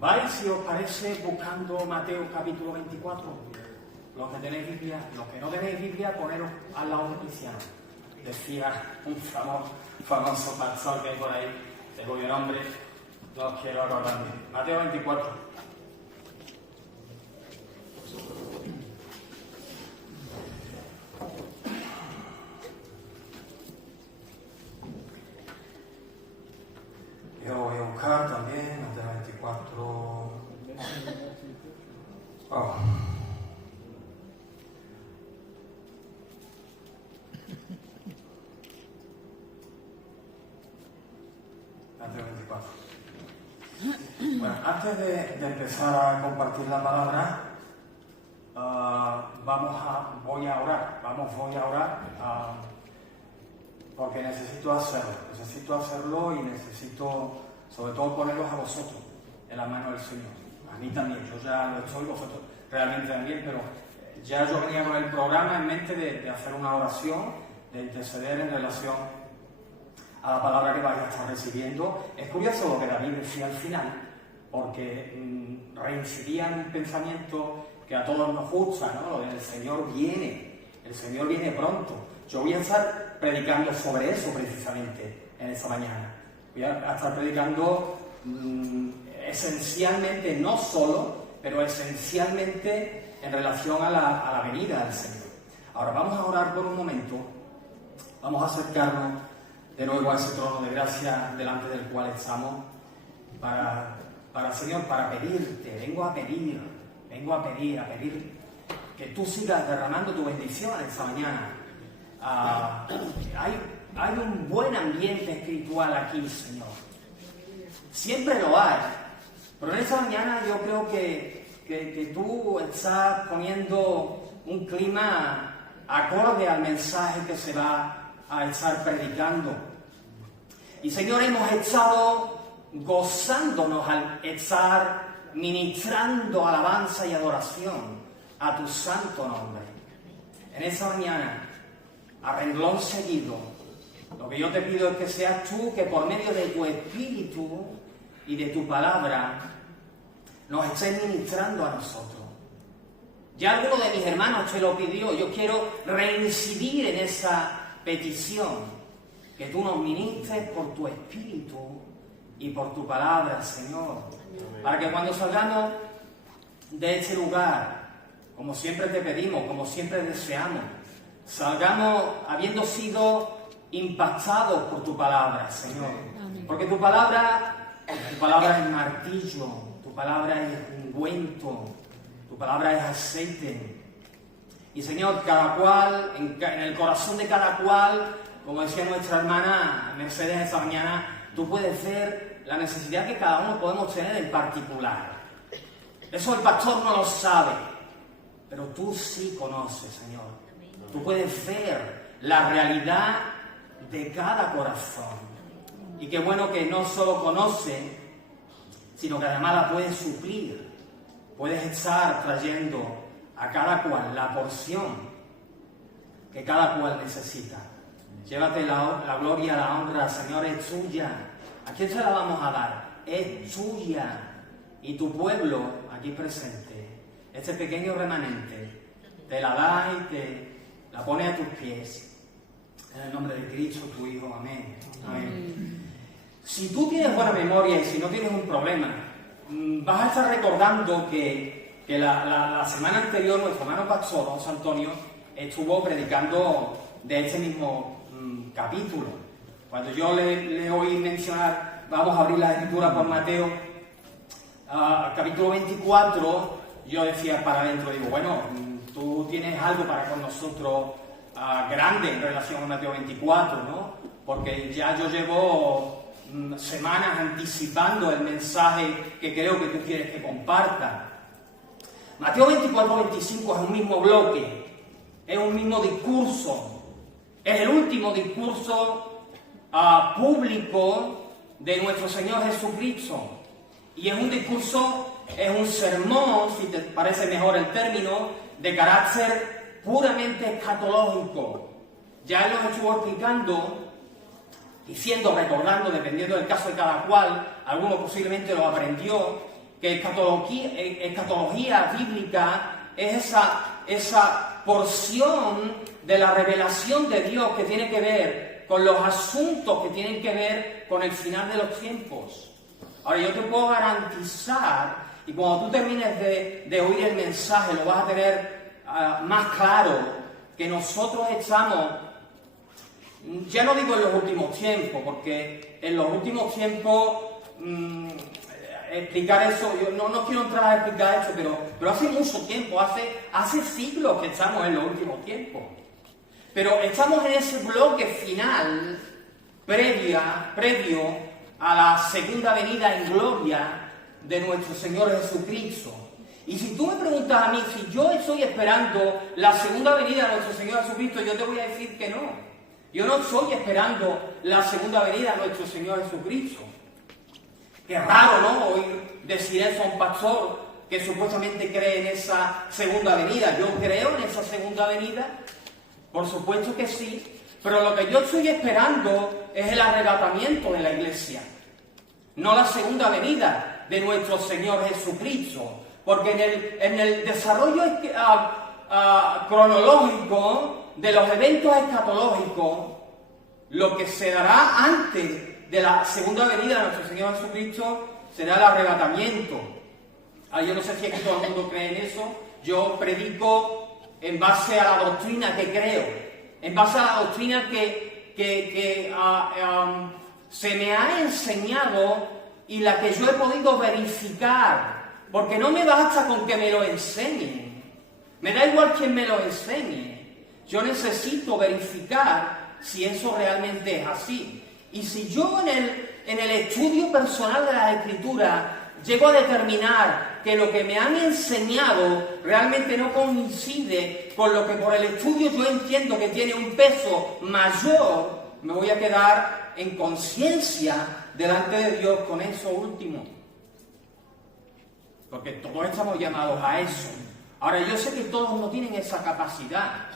Vais, si os parece, buscando Mateo capítulo 24. Los que tenéis Biblia, los que no tenéis Biblia, poneros al lado de cristiano. Decía un famoso pastor que hay por ahí, de cuyo nombre no os quiero acordar. Mateo 24. Yo voy a buscar también Mateo 24. Oh. Mateo 24. Bueno, antes de empezar a compartir la palabra, voy a orar, porque necesito hacerlo y necesito sobre todo ponerlos a vosotros en la mano del Señor. A mí también, yo ya lo estoy, vosotros realmente también, pero ya yo venía con el programa en mente de hacer una oración, de interceder en relación a la palabra que vais a estar recibiendo. Es curioso lo que David decía al final, porque reincidía en un pensamiento que a todos nos gusta, ¿no? Lo del Señor viene pronto. Yo voy a estar predicando sobre eso precisamente en esta mañana. Voy a estar predicando esencialmente, no solo, pero esencialmente en relación a la venida del Señor. Ahora vamos a orar por un momento, vamos a acercarnos de nuevo a ese trono de gracia delante del cual estamos para Señor, para pedirte, vengo a pedir que tú sigas derramando tu bendición esta mañana. Hay un buen ambiente espiritual aquí, Señor. Siempre lo hay. Pero en esta mañana yo creo que tú estás poniendo un clima acorde al mensaje que se va a estar predicando. Y Señor, hemos estado gozándonos al estar ministrando alabanza y adoración a tu santo nombre. En esta mañana, a renglón seguido, lo que yo te pido es que seas tú que por medio de tu espíritu y de tu palabra nos estés ministrando a nosotros. Ya alguno de mis hermanos te lo pidió, yo quiero reincidir en esa petición, que tú nos ministres por tu espíritu y por tu palabra, Señor, para que cuando salgamos de este lugar, como siempre te pedimos, como siempre deseamos, salgamos habiendo sido impactados por tu palabra, Señor. Porque tu palabra es martillo, tu palabra es ungüento, tu palabra es aceite. Y Señor, cada cual, en el corazón de cada cual, como decía nuestra hermana Mercedes esta mañana, tú puedes ver la necesidad que cada uno podemos tener en particular. Eso el pastor no lo sabe, pero tú sí conoces, Señor. Tú puedes ver la realidad de cada corazón. Y qué bueno que no solo conoce, sino que además la puedes suplir. Puedes estar trayendo a cada cual la porción que cada cual necesita. Llévate la gloria, la honra, Señor, es tuya. ¿A quién se la vamos a dar? Es tuya. Y tu pueblo aquí presente, este pequeño remanente, te la da y te la pone a tus pies. En el nombre de Cristo, tu Hijo. Amén. Amén. Si tú tienes buena memoria y si no tienes un problema, vas a estar recordando que la semana anterior nuestro hermano pastor, José Antonio, estuvo predicando de este mismo capítulo. Cuando yo le oí mencionar, vamos a abrir la escritura por Mateo, capítulo 24, yo decía para adentro, digo, bueno, tú tienes algo para con nosotros grande en relación a Mateo 24, ¿no? Porque ya yo llevo semanas anticipando el mensaje que creo que tú quieres que comparta. Mateo 24-25 es un mismo bloque, es un mismo discurso, es el último discurso público de nuestro Señor Jesucristo. Y es un discurso, es un sermón, si te parece mejor el término, de carácter puramente escatológico. Ya Él nos estuvo explicando, diciendo, recordando, dependiendo del caso de cada cual, alguno posiblemente lo aprendió, que escatología bíblica es esa porción de la revelación de Dios que tiene que ver con los asuntos que tienen que ver con el final de los tiempos. Ahora, yo te puedo garantizar, y cuando tú termines de oír el mensaje, lo vas a tener más claro, que nosotros estamos, ya no digo en los últimos tiempos, porque en los últimos tiempos, explicar eso, yo no quiero entrar a explicar eso, pero hace mucho tiempo, hace siglos que estamos en los últimos tiempos. Pero estamos en ese bloque final, previo a la segunda venida en gloria de nuestro Señor Jesucristo. Y si tú me preguntas a mí si yo estoy esperando la segunda venida de nuestro Señor Jesucristo, yo te voy a decir que no. Yo no estoy esperando la segunda venida de nuestro Señor Jesucristo. Qué raro, ¿no?, oír decir eso a un pastor que supuestamente cree en esa segunda venida. Yo creo en esa segunda venida, por supuesto que sí, pero lo que yo estoy esperando es el arrebatamiento de la iglesia, no la segunda venida de nuestro Señor Jesucristo, porque en el desarrollo cronológico de los eventos escatológicos, lo que se dará antes de la segunda venida de nuestro Señor Jesucristo será el arrebatamiento. Yo no sé si aquí todo el mundo cree en eso. Yo predico en base a la doctrina que creo, en base a la doctrina que se me ha enseñado y la que yo he podido verificar, porque no me basta con que me lo enseñen, me da igual quien me lo enseñe, yo necesito verificar si eso realmente es así. Y si yo en el estudio personal de las Escrituras llego a determinar que lo que me han enseñado realmente no coincide con lo que por el estudio yo entiendo que tiene un peso mayor, me voy a quedar en conciencia delante de Dios con eso último. Porque todos estamos llamados a eso. Ahora, yo sé que todos no tienen esa capacidad.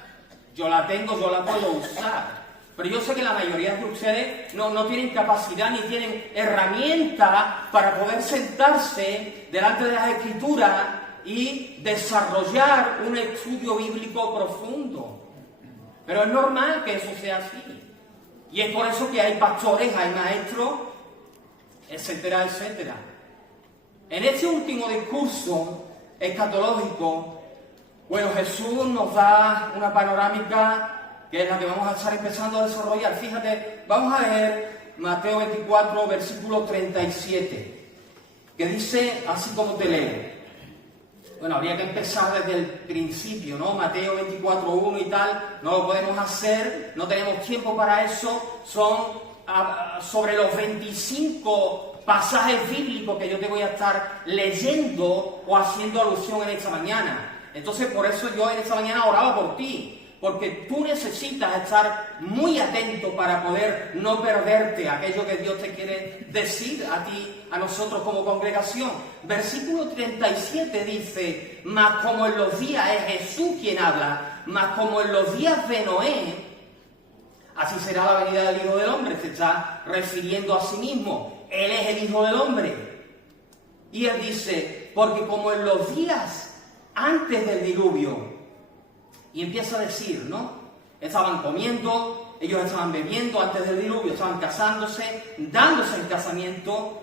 Yo la tengo, yo la puedo usar. Pero yo sé que la mayoría de ustedes no tienen capacidad ni tienen herramientas para poder sentarse delante de las Escrituras y desarrollar un estudio bíblico profundo. Pero es normal que eso sea así. Y es por eso que hay pastores, hay maestros, etcétera, etcétera. En este último discurso escatológico, bueno, Jesús nos da una panorámica que es la que vamos a estar empezando a desarrollar. Fíjate, vamos a leer Mateo 24, versículo 37, que dice así como te leo. Bueno, habría que empezar desde el principio, ¿no? Mateo 24, 1 y tal, no lo podemos hacer, no tenemos tiempo para eso. Son sobre los 25 pasajes bíblicos que yo te voy a estar leyendo o haciendo alusión en esta mañana. Entonces, por eso yo en esta mañana oraba por ti, porque tú necesitas estar muy atento para poder no perderte aquello que Dios te quiere decir a ti, a nosotros como congregación. Versículo 37 dice: mas como en los días, es Jesús quien habla, mas como en los días de Noé, así será la venida del Hijo del Hombre. Se está refiriendo a sí mismo. Él es el Hijo del Hombre. Y él dice: porque como en los días antes del diluvio. Y empieza a decir, ¿no? Estaban comiendo, ellos estaban bebiendo antes del diluvio, estaban casándose, dándose en casamiento,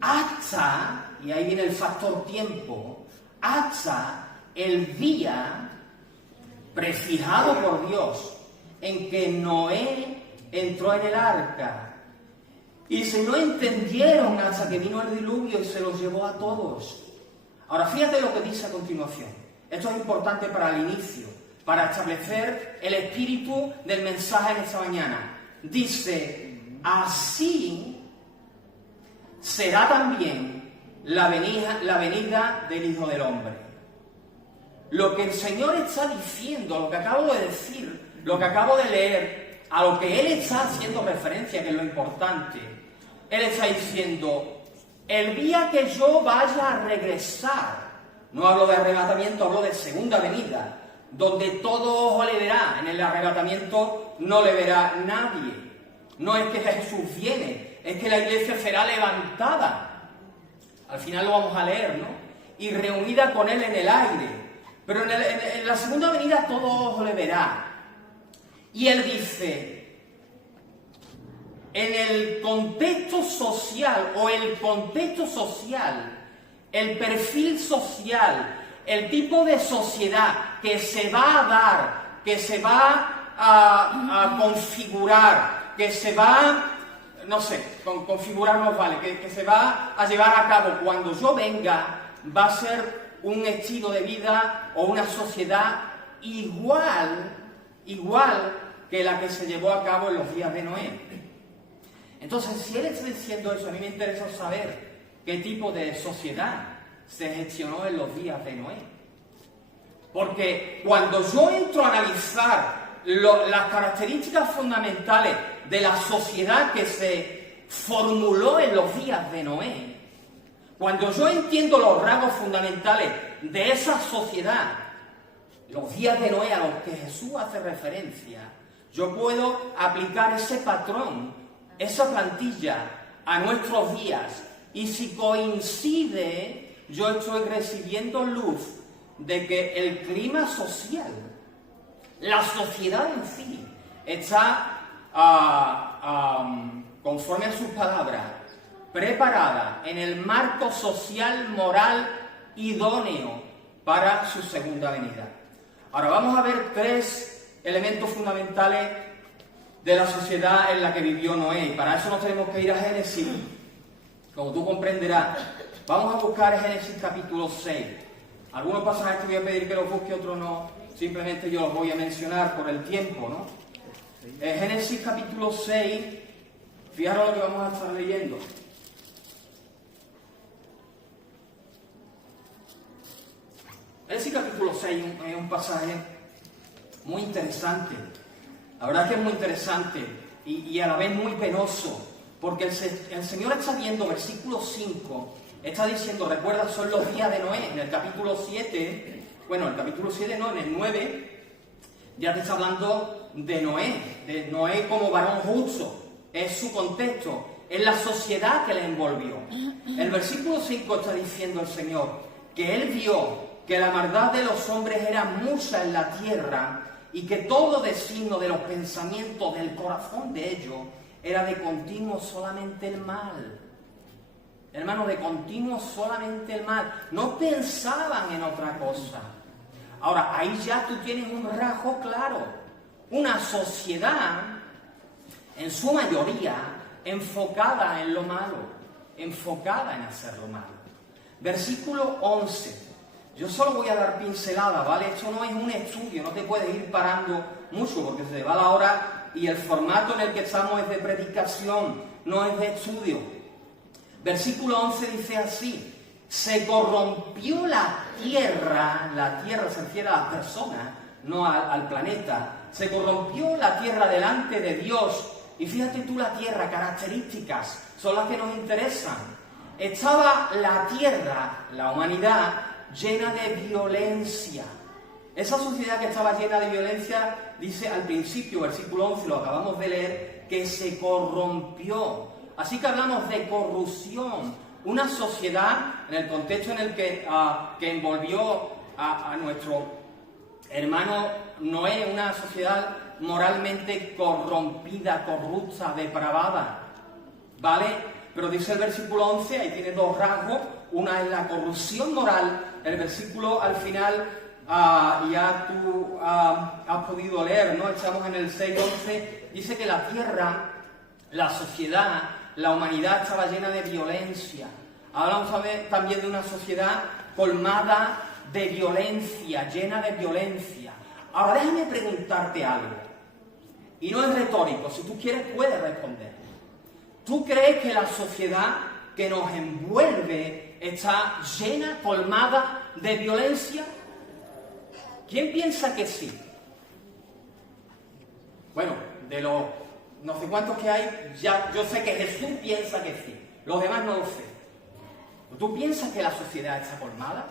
hasta, y ahí viene el factor tiempo, hasta el día prefijado por Dios en que Noé entró en el arca. Y si no entendieron hasta que vino el diluvio y se los llevó a todos. Ahora fíjate lo que dice a continuación. Esto es importante para el inicio, para establecer el espíritu del mensaje en esta mañana. Dice: así será también la venida del Hijo del Hombre. Lo que el Señor está diciendo, lo que acabo de decir, lo que acabo de leer, a lo que Él está haciendo referencia, que es lo importante. Él está diciendo: el día que yo vaya a regresar, no hablo de arrebatamiento, hablo de segunda venida, donde todo ojo le verá. En el arrebatamiento no le verá nadie. No es que Jesús viene, es que la iglesia será levantada Al final lo vamos a leer, ¿no? Y reunida con Él en el aire. Pero en la segunda venida todo ojo le verá. Y Él dice, en el contexto social, el perfil social, el tipo de sociedad que se va a dar, que se va a configurar, que se va, no sé, configurar no vale, que se va a llevar a cabo cuando yo venga, va a ser un estilo de vida o una sociedad igual que la que se llevó a cabo en los días de Noé. Entonces, si Él está diciendo eso, a mí me interesa saber qué tipo de sociedad se gestionó en los días de Noé. Porque cuando yo entro a analizar las características fundamentales de la sociedad que se formuló en los días de Noé, cuando yo entiendo los rasgos fundamentales de esa sociedad, los días de Noé a los que Jesús hace referencia, yo puedo aplicar ese patrón, esa plantilla a nuestros días. Y si coincide, yo estoy recibiendo luz de que el clima social, la sociedad en sí, está, conforme a sus palabras, preparada en el marco social, moral, idóneo para su segunda venida. Ahora vamos a ver 3 elementos fundamentales de la sociedad en la que vivió Noé. Y para eso nos tenemos que ir a Génesis. Como tú comprenderás, vamos a buscar Génesis capítulo 6. Algunos pasajes te voy a pedir que los busque, otros no. Simplemente yo los voy a mencionar por el tiempo, ¿no? Génesis capítulo 6, fijaros lo que vamos a estar leyendo. Génesis capítulo 6 es un pasaje muy interesante. La verdad es que es muy interesante y a la vez muy penoso, porque el Señor está viendo, versículo 5, está diciendo, recuerda, son los días de Noé. En el capítulo 7, bueno, el capítulo 7 no, en el 9, ya te está hablando de Noé como varón justo. Es su contexto, es la sociedad que le envolvió. El versículo 5 está diciendo el Señor que Él vio que la maldad de los hombres era mucha en la tierra y que todo designio de los pensamientos del corazón de ellos era de continuo solamente el mal. Hermano, de continuo solamente el mal. No pensaban en otra cosa. Ahora, ahí ya tú tienes un rasgo claro. Una sociedad, en su mayoría, enfocada en lo malo. Enfocada en hacer lo malo. Versículo 11. Yo solo voy a dar pincelada, ¿vale? Esto no es un estudio, no te puedes ir parando mucho porque se te va la hora y el formato en el que estamos es de predicación, no es de estudio. Versículo 11 dice así: se corrompió la tierra se refiere a las personas, no al planeta, se corrompió la tierra delante de Dios. Y fíjate tú la tierra, características, son las que nos interesan. Estaba la tierra, la humanidad, llena de violencia. Esa sociedad que estaba llena de violencia, dice al principio, versículo 11, lo acabamos de leer, que se corrompió. Así que hablamos de corrupción. Una sociedad, en el contexto en el que envolvió a nuestro hermano Noé, una sociedad moralmente corrompida, corrupta, depravada. ¿Vale? Pero dice el versículo 11, ahí tiene 2 rasgos. Una es la corrupción moral. El versículo al final, ya tú has podido leer, ¿no? Estamos en el 6:11, dice que la tierra, la sociedad, la humanidad estaba llena de violencia. Hablamos también de una sociedad colmada de violencia, llena de violencia. Ahora déjame preguntarte algo, y no es retórico, si tú quieres puedes responder. ¿Tú crees que la sociedad que nos envuelve está llena, colmada de violencia? ¿Quién piensa que sí? Bueno, de los no sé cuántos que hay, ya yo sé que Jesús piensa que sí. Los demás no lo sé. ¿Tú piensas que la sociedad está colmada?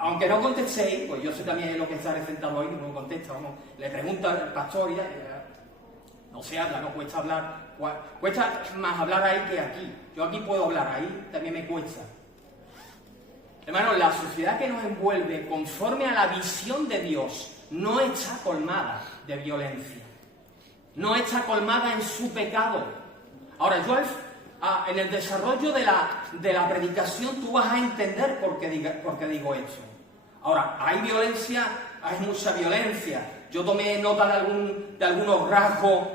Aunque no contestéis, pues yo sé también lo que está presentado hoy, no contesta, vamos, le pregunta al pastor y ya, no se habla, no cuesta hablar, cuesta más hablar ahí que aquí. Yo aquí puedo hablar, ahí también me cuesta. Hermanos, la sociedad que nos envuelve, conforme a la visión de Dios, no está colmada de violencia, no está colmada en su pecado. Ahora, yo en el desarrollo de la predicación tú vas a entender por qué digo esto. Ahora, hay violencia, hay mucha violencia. Yo tomé nota de algunos rasgos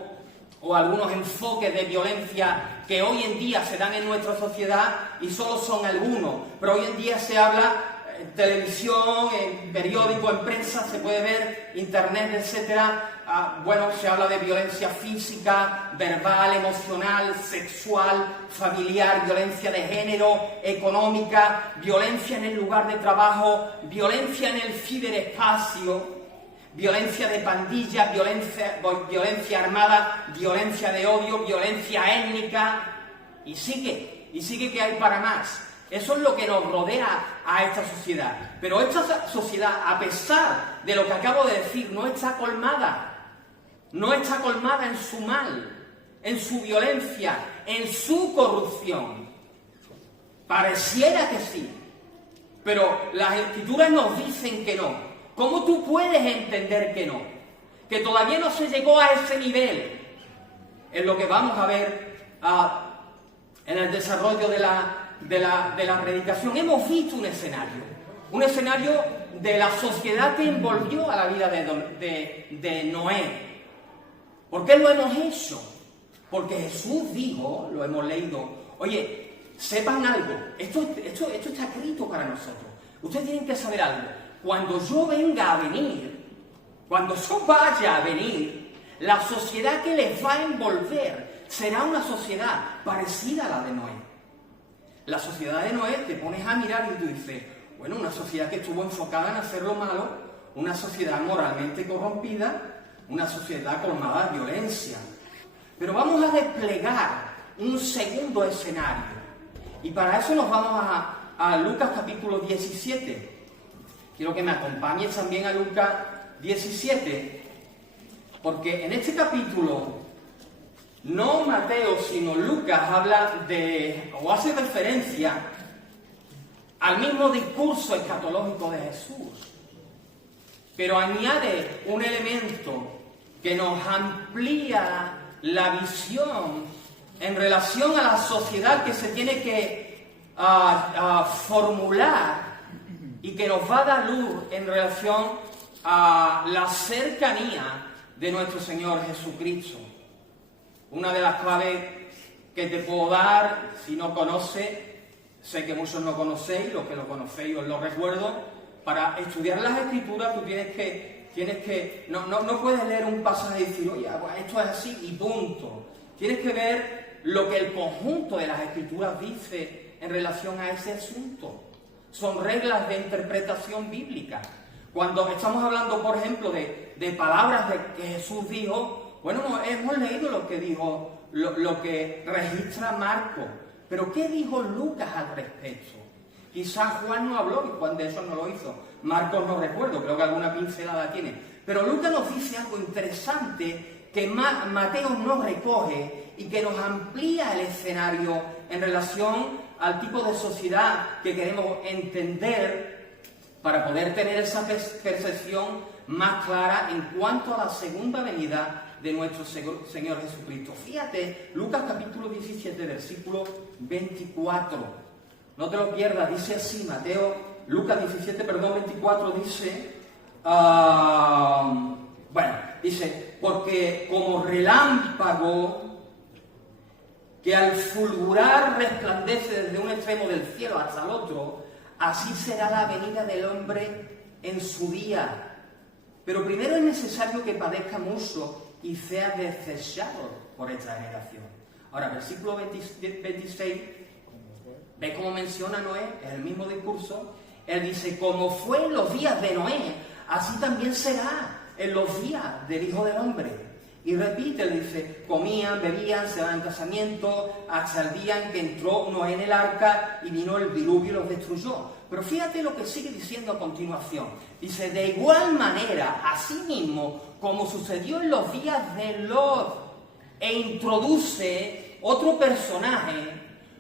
o algunos enfoques de violencia que hoy en día se dan en nuestra sociedad y solo son algunos. Pero hoy en día se habla en televisión, en periódico, en prensa, se puede ver, internet, etcétera. Se habla de violencia física, verbal, emocional, sexual, familiar, violencia de género, económica, violencia en el lugar de trabajo, violencia en el ciberespacio, violencia de pandilla, violencia armada, violencia de odio, violencia étnica, y sigue que hay para más. Eso es lo que nos rodea a esta sociedad. Pero esta sociedad, a pesar de lo que acabo de decir, no está colmada en su mal, en su violencia, en su corrupción. Pareciera que sí, pero las Escrituras nos dicen que no. ¿Cómo tú puedes entender que no? Que todavía no se llegó a ese nivel. Es lo que vamos a ver en el desarrollo de la predicación. Hemos visto un escenario de la sociedad que envolvió a la vida de Noé. ¿Por qué lo hemos hecho? Porque Jesús dijo, lo hemos leído, oye, sepan algo, esto está escrito para nosotros. Ustedes tienen que saber algo. Cuando yo venga a venir, cuando yo vaya a venir, la sociedad que les va a envolver será una sociedad parecida a la de Noé. La sociedad de Noé, te pones a mirar y tú dices, bueno, una sociedad que estuvo enfocada en hacer lo malo, una sociedad moralmente corrompida, una sociedad colmada de violencia. Pero vamos a desplegar un segundo escenario. Y para eso nos vamos a Lucas capítulo 17. Quiero que me acompañes también a Lucas 17, porque en este capítulo, no Mateo, sino Lucas hace referencia al mismo discurso escatológico de Jesús, pero añade un elemento que nos amplía la visión en relación a la sociedad que se tiene que formular y que nos va a dar luz en relación a la cercanía de nuestro Señor Jesucristo. Una de las claves que te puedo dar, si no conoces, sé que muchos no conocéis, los que lo conocéis os lo recuerdo, para estudiar las Escrituras tú tienes que no puedes leer un pasaje y decir, oye, esto es así y punto. Tienes que ver lo que el conjunto de las Escrituras dice en relación a ese asunto. Son reglas de interpretación bíblica. Cuando estamos hablando, por ejemplo, de palabras que Jesús dijo, bueno, hemos leído lo que dijo, lo que registra Marcos, pero ¿qué dijo Lucas al respecto? Quizás Juan no habló y Juan de eso no lo hizo. Marcos no recuerdo, creo que alguna pincelada tiene. Pero Lucas nos dice algo interesante que Mateo no recoge y que nos amplía el escenario en relación al tipo de sociedad que queremos entender para poder tener esa percepción más clara en cuanto a la segunda venida de nuestro Señor Jesucristo. Fíjate, Lucas capítulo 17, versículo 24. No te lo pierdas, dice así, Lucas 17, 24, dice, dice, porque como relámpago que al fulgurar resplandece desde un extremo del cielo hasta el otro, así será la venida del hombre en su día. Pero primero es necesario que padezca mucho y sea desechado por esta generación. Ahora, versículo 26, ¿ves cómo menciona Noé? Es el mismo discurso. Él dice, como fue en los días de Noé, así también será en los días del Hijo del Hombre. Y repite, dice, comían, bebían, se daban en casamiento, hasta el día en que entró Noé en el arca y vino el diluvio y los destruyó. Pero fíjate lo que sigue diciendo a continuación. Dice, de igual manera, así mismo, como sucedió en los días de Lot, e introduce otro personaje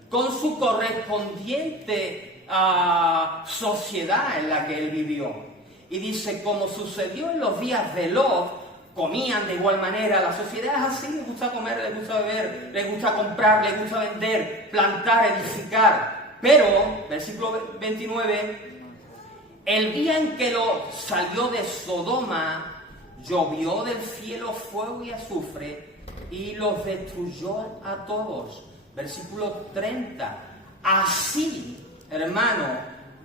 con su correspondiente sociedad en la que él vivió. Y dice, como sucedió en los días de Lot, comían de igual manera. La sociedad es así, les gusta comer, les gusta beber, les gusta comprar, les gusta vender, plantar, edificar. Pero, versículo 29, el día en que Lot salió de Sodoma, llovió del cielo fuego y azufre y los destruyó a todos. Versículo 30, así, hermano,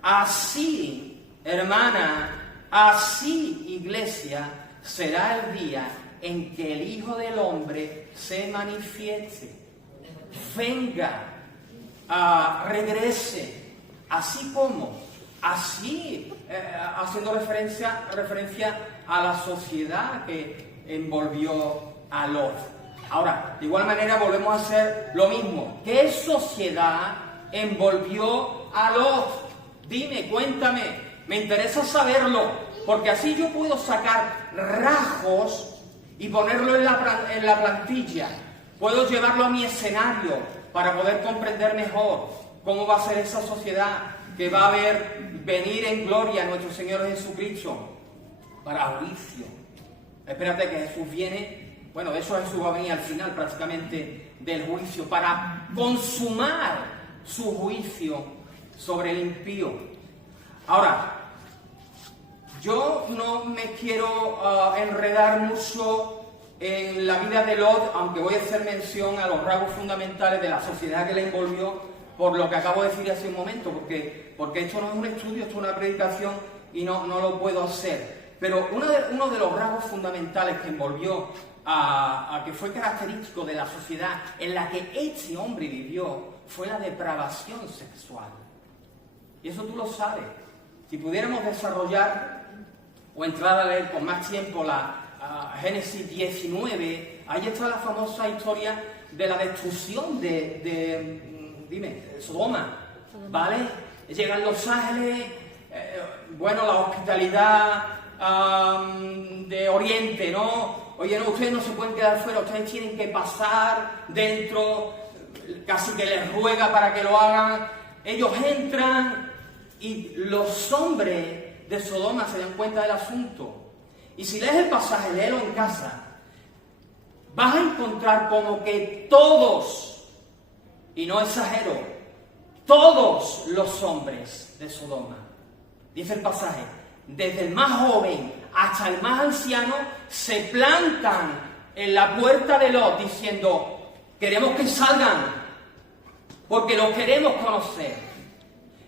así, hermana, así, iglesia, será el día en que el Hijo del Hombre se manifieste, venga, regrese, así como, así, haciendo referencia a la sociedad que envolvió a Lot. Ahora, de igual manera volvemos a hacer lo mismo. ¿Qué sociedad envolvió a Lot? Dime, cuéntame, me interesa saberlo, porque así yo puedo sacar rasgos y ponerlo en la plantilla. Puedo llevarlo a mi escenario para poder comprender mejor cómo va a ser esa sociedad que va a ver venir en gloria a nuestro Señor Jesucristo para juicio. Espérate que Jesús viene, bueno, de eso Jesús va a venir al final prácticamente del juicio, para consumar su juicio sobre el impío. Ahora, yo no me quiero enredar mucho en la vida de Lot, aunque voy a hacer mención a los rasgos fundamentales de la sociedad que le envolvió, por lo que acabo de decir hace un momento, porque esto no es un estudio, esto es una predicación y no lo puedo hacer. Pero uno de los rasgos fundamentales que envolvió, que fue característico de la sociedad en la que este hombre vivió, fue la depravación sexual. Y eso tú lo sabes. Si pudiéramos desarrollar o entrar a leer con más tiempo Génesis 19, ahí está la famosa historia de la destrucción de Sodoma, ¿vale? Llegan los ángeles, la hospitalidad de Oriente, ¿no? Oye, no, ustedes no se pueden quedar fuera, ustedes tienen que pasar dentro, casi que les ruega para que lo hagan. Ellos entran y los hombres de Sodoma se dan cuenta del asunto. Y si lees el pasaje, léelo en casa, vas a encontrar como que todos, y no exagero, todos los hombres de Sodoma, dice el pasaje, desde el más joven hasta el más anciano, se plantan en la puerta de Lot diciendo, queremos que salgan, porque los queremos conocer.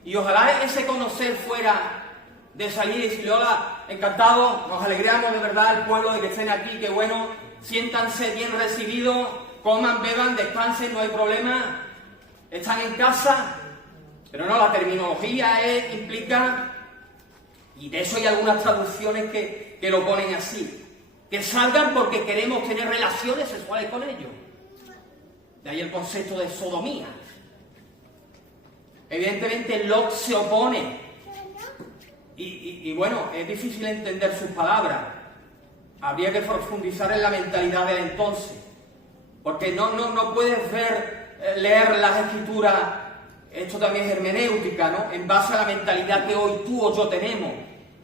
Y ojalá ese conocer fuera de salir y decirle, hola, encantado, nos alegramos de verdad el pueblo de que estén aquí, qué bueno, siéntanse bien recibidos, coman, beban, descansen, no hay problema, están en casa. Pero no, la terminología implica, y de eso hay algunas traducciones que lo ponen así, que salgan porque queremos tener relaciones sexuales con ellos. De ahí el concepto de sodomía. Evidentemente Lot se opone. Y bueno, es difícil entender sus palabras. Habría que profundizar en la mentalidad del entonces. Porque no puedes leer las escrituras, esto también es hermenéutica, ¿no? En base a la mentalidad que hoy tú o yo tenemos.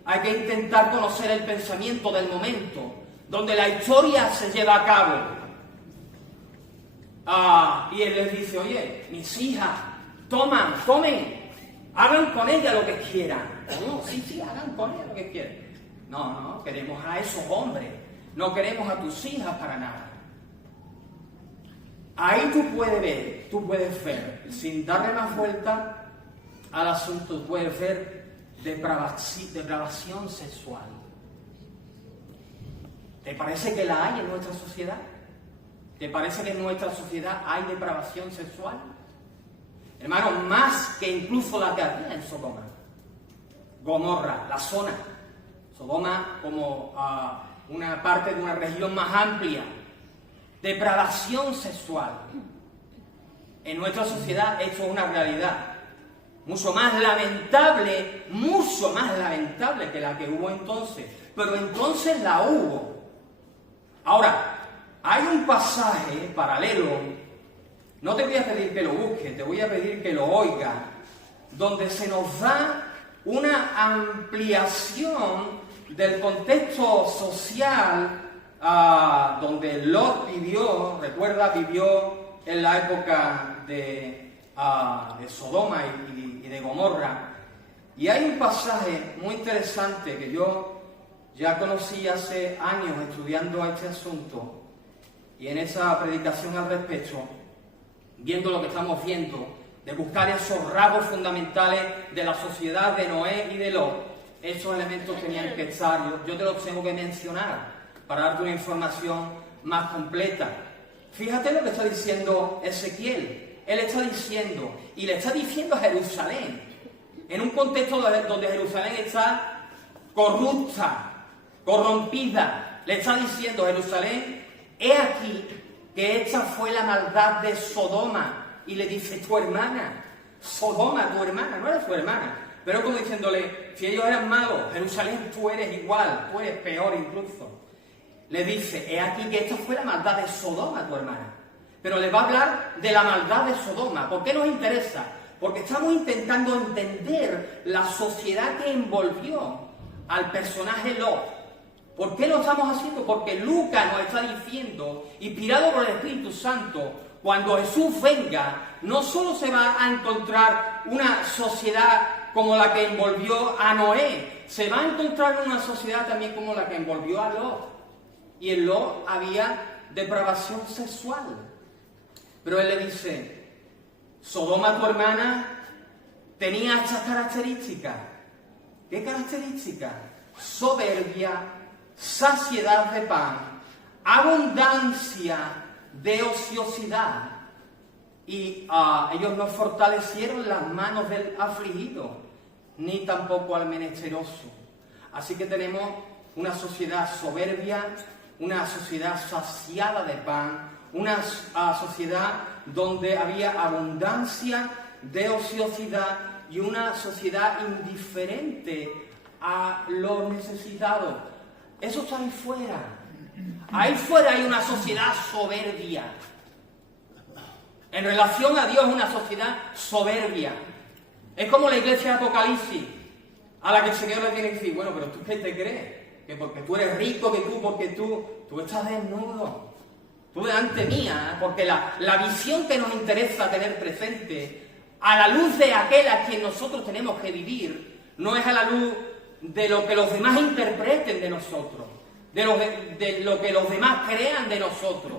Hay que intentar conocer el pensamiento del momento, donde la historia se lleva a cabo. Y él les dice, oye, mis hijas, tomen, hagan con ella lo que quieran. No, sí, hagan con ella lo que quieran. No, queremos a esos hombres, no queremos a tus hijas para nada. Ahí tú puedes ver, sin darle más vuelta al asunto, puedes ver depravación sexual. ¿Te parece que la hay en nuestra sociedad? ¿Te parece que en nuestra sociedad hay depravación sexual? Hermano, más que incluso la que había en Sodoma. Gomorra, la zona. Sodoma como una parte de una región más amplia. Depravación sexual. En nuestra sociedad esto es una realidad. Mucho más lamentable que la que hubo entonces. Pero entonces la hubo. Ahora, Hay un pasaje paralelo, no te voy a pedir que lo busques, te voy a pedir que lo oigas, donde se nos da una ampliación del contexto social donde Lot vivió. Recuerda, vivió en la época de Sodoma y de Gomorra. Y hay un pasaje muy interesante que yo ya conocí hace años estudiando este asunto, y en esa predicación al respecto, viendo lo que estamos viendo, de buscar esos rasgos fundamentales de la sociedad de Noé y de Lot, esos elementos tenían que estar. Yo te los tengo que mencionar para darte una información más completa. Fíjate lo que está diciendo Ezequiel. Él está diciendo, y le está diciendo a Jerusalén, en un contexto donde Jerusalén está corrupta, corrompida. Le está diciendo a Jerusalén: he aquí que esta fue la maldad de Sodoma. Y le dice: tu hermana, Sodoma, tu hermana, no era su hermana, pero como diciéndole, si ellos eran malos, Jerusalén, tú eres igual, tú eres peor incluso. Le dice: he aquí que esta fue la maldad de Sodoma, tu hermana. Pero le va a hablar de la maldad de Sodoma. ¿Por qué nos interesa? Porque estamos intentando entender la sociedad que envolvió al personaje Lot. ¿Por qué lo estamos haciendo? Porque Lucas nos está diciendo, inspirado por el Espíritu Santo, cuando Jesús venga, no solo se va a encontrar una sociedad como la que envolvió a Noé, se va a encontrar una sociedad también como la que envolvió a Lot. Y en Lot había depravación sexual. Pero él le dice: Sodoma, tu hermana, tenía estas características. ¿Qué características? Soberbia, saciedad de pan, abundancia de ociosidad. Y ellos no fortalecieron las manos del afligido, ni tampoco al menesteroso. Así que tenemos una sociedad soberbia, una sociedad saciada de pan, una sociedad donde había abundancia de ociosidad y una sociedad indiferente a los necesitados. Eso está ahí fuera. Ahí fuera hay una sociedad soberbia. En relación a Dios es una sociedad soberbia. Es como la iglesia de Apocalipsis, a la que el Señor le tiene que decir: bueno, pero ¿tú qué te crees? Que porque tú eres rico, porque tú estás desnudo. Tú delante mía, porque la visión que nos interesa tener presente, a la luz de aquel a quien nosotros tenemos que vivir, no es a la luz de lo que los demás interpreten de nosotros, de lo que los demás crean de nosotros.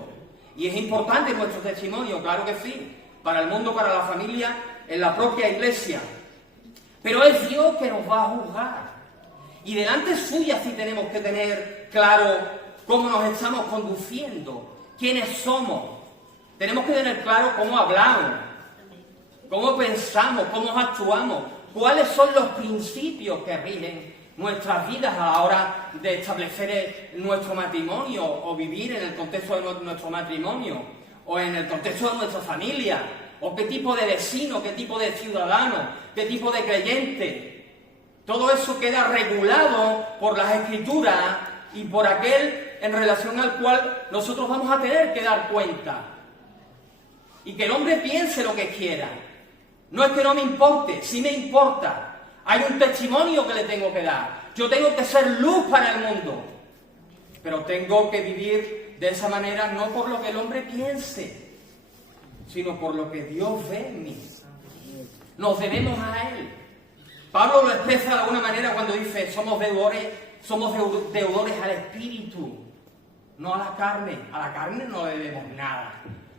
Y es importante nuestro testimonio, claro que sí, para el mundo, para la familia, en la propia iglesia. Pero es Dios que nos va a juzgar. Y delante suya sí tenemos que tener claro cómo nos estamos conduciendo, quiénes somos. Tenemos que tener claro cómo hablamos, cómo pensamos, cómo actuamos, cuáles son los principios que rigen nuestras vidas a la hora de establecer nuestro matrimonio o vivir en el contexto de nuestro matrimonio o en el contexto de nuestra familia, o qué tipo de vecino, qué tipo de ciudadano, qué tipo de creyente. Todo eso queda regulado por las Escrituras y por aquel en relación al cual nosotros vamos a tener que dar cuenta. Y que el hombre piense lo que quiera. No es que no me importe, sí me importa. Hay un testimonio que le tengo que dar. Yo tengo que ser luz para el mundo. Pero tengo que vivir de esa manera no por lo que el hombre piense, sino por lo que Dios ve en mí. Nos debemos a Él. Pablo lo expresa de alguna manera cuando dice: somos deudores al Espíritu, no a la carne. A la carne no le debemos nada,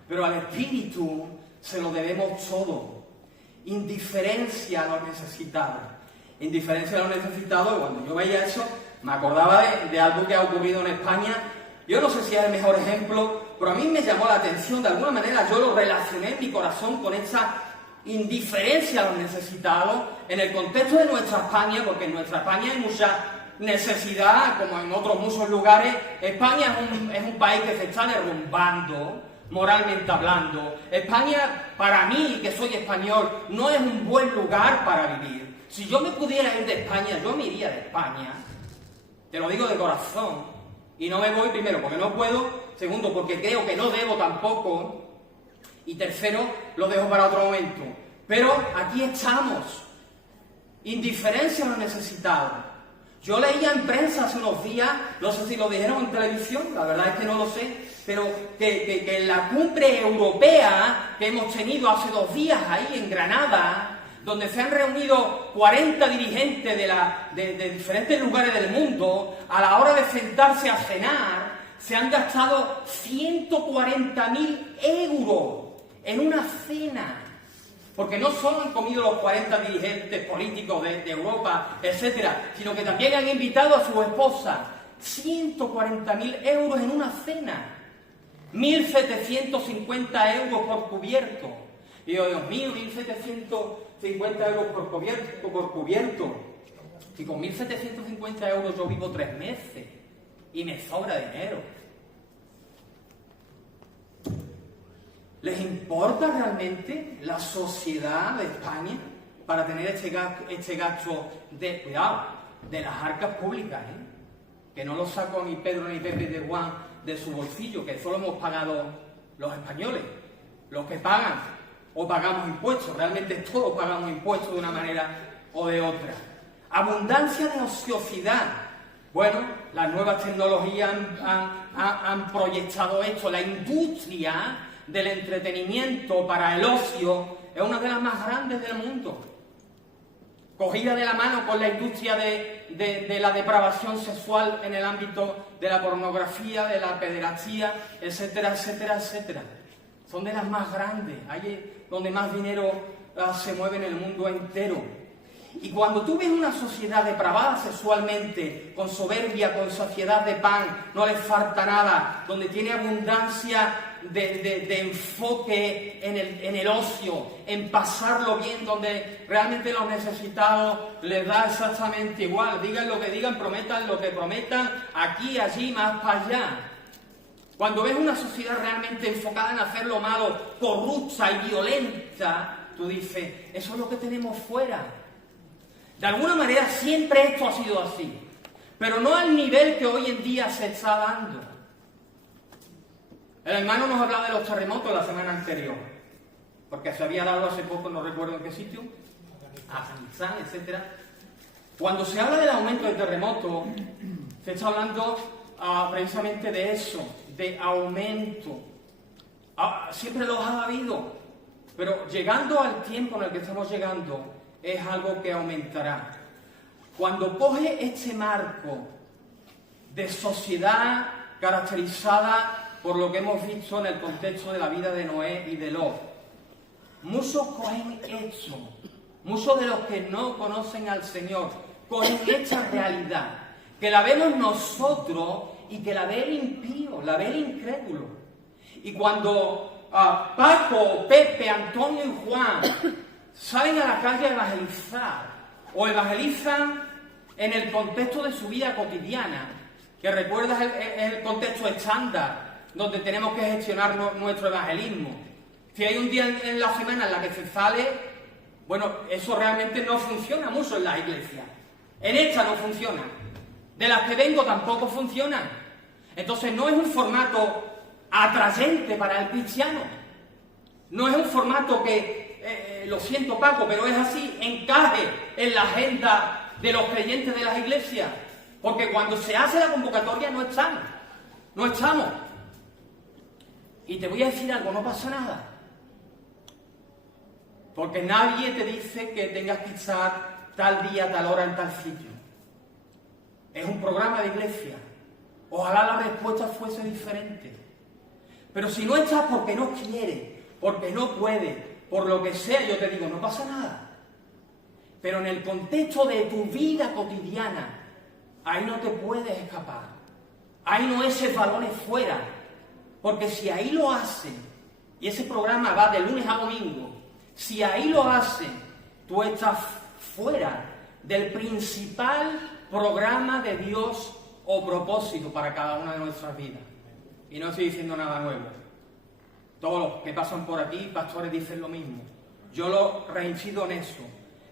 pero al Espíritu se lo debemos todo. Indiferencia a los necesitados. Indiferencia a los necesitados. Cuando yo veía eso, me acordaba de algo que ha ocurrido en España. Yo no sé si es el mejor ejemplo, pero a mí me llamó la atención. De alguna manera yo lo relacioné en mi corazón con esa indiferencia a los necesitados en el contexto de nuestra España, porque en nuestra España hay mucha necesidad, como en otros muchos lugares. España es un país que se está derrumbando, moralmente hablando. España, para mí, que soy español, no es un buen lugar para vivir. Si yo me pudiera ir de España, yo me iría de España, te lo digo de corazón, Y no me voy, primero, porque no puedo, segundo, porque creo que no debo tampoco, y tercero, lo dejo para otro momento. Pero aquí estamos, indiferencia a los necesitados. Yo leía en prensa hace unos días, no sé si lo dijeron en televisión, la verdad es que no lo sé, pero que en la cumbre europea que hemos tenido hace 2 días ahí en Granada, donde se han reunido 40 dirigentes de diferentes lugares del mundo, a la hora de sentarse a cenar, se han gastado 140.000 euros en una cena. Porque no solo han comido los 40 dirigentes políticos de Europa, etcétera, sino que también han invitado a su esposa. 140.000 euros en una cena. 1.750 euros por cubierto. Y yo, Dios mío, 1.750 euros por cubierto. Y con 1.750 euros yo vivo 3 meses. Y me sobra dinero. ¿Les importa realmente la sociedad de España para tener este gasto de, cuidado, de las arcas públicas, que no lo saco ni Pedro ni Pepe de Juan de su bolsillo, que solo hemos pagado los españoles, los que pagan o pagamos impuestos, realmente todos pagamos impuestos de una manera o de otra? Abundancia de ociosidad. Bueno, las nuevas tecnologías han proyectado esto, la industria del entretenimiento para el ocio es una de las más grandes del mundo, cogida de la mano con la industria de la depravación sexual en el ámbito de la pornografía, de la pederastía, etcétera, etcétera, etcétera. Son de las más grandes, ahí donde más dinero se mueve en el mundo entero. Y cuando tú ves una sociedad depravada sexualmente, con soberbia, con saciedad de pan, no les falta nada, donde tiene abundancia de enfoque en el ocio, en pasarlo bien, donde realmente los necesitados les da exactamente igual, digan lo que digan, prometan lo que prometan, aquí, allí, más para allá. Cuando ves una sociedad realmente enfocada en hacer lo malo, corrupta y violenta, tú dices, eso es lo que tenemos fuera. De alguna manera siempre esto ha sido así, pero no al nivel que hoy en día se está dando. El hermano nos hablaba de los terremotos la semana anterior, porque se había dado hace poco, no recuerdo en qué sitio, Afganistán, etc. Cuando se habla del aumento del terremoto, se está hablando precisamente de eso, de aumento. Siempre los ha habido, pero llegando al tiempo en el que estamos llegando, es algo que aumentará. Cuando coge este marco de sociedad caracterizada por lo que hemos visto en el contexto de la vida de Noé y de Lot, muchos cogen eso, muchos de los que no conocen al Señor, cogen esta realidad, que la vemos nosotros y que la ve el impío, la ve el incrédulo. Y cuando Paco, Pepe, Antonio y Juan salen a la calle a evangelizar, o evangelizan en el contexto de su vida cotidiana, que recuerdas es el contexto estándar, donde tenemos que gestionar nuestro evangelismo. Si hay un día en la semana en la que se sale, bueno, eso realmente no funciona mucho en las iglesias. En esta no funciona. De las que vengo tampoco funcionan. Entonces no es un formato atrayente para el cristiano. No es un formato que lo siento Paco, pero es así, encaje en la agenda de los creyentes de las iglesias, porque cuando se hace la convocatoria no estamos. Y te voy a decir algo, no pasa nada, porque nadie te dice que tengas que estar tal día, tal hora, en tal sitio. Es un programa de iglesia. Ojalá la respuesta fuese diferente. Pero si no estás porque no quieres, porque no puedes, por lo que sea, yo te digo, no pasa nada. Pero en el contexto de tu vida cotidiana, ahí no te puedes escapar. Ahí no eches balones fuera. Porque si ahí lo hacen, y ese programa va de lunes a domingo, si ahí lo hacen, tú estás fuera del principal programa de Dios o propósito para cada una de nuestras vidas. Y no estoy diciendo nada nuevo. Todos los que pasan por aquí, pastores, dicen lo mismo. Yo lo reincido en eso.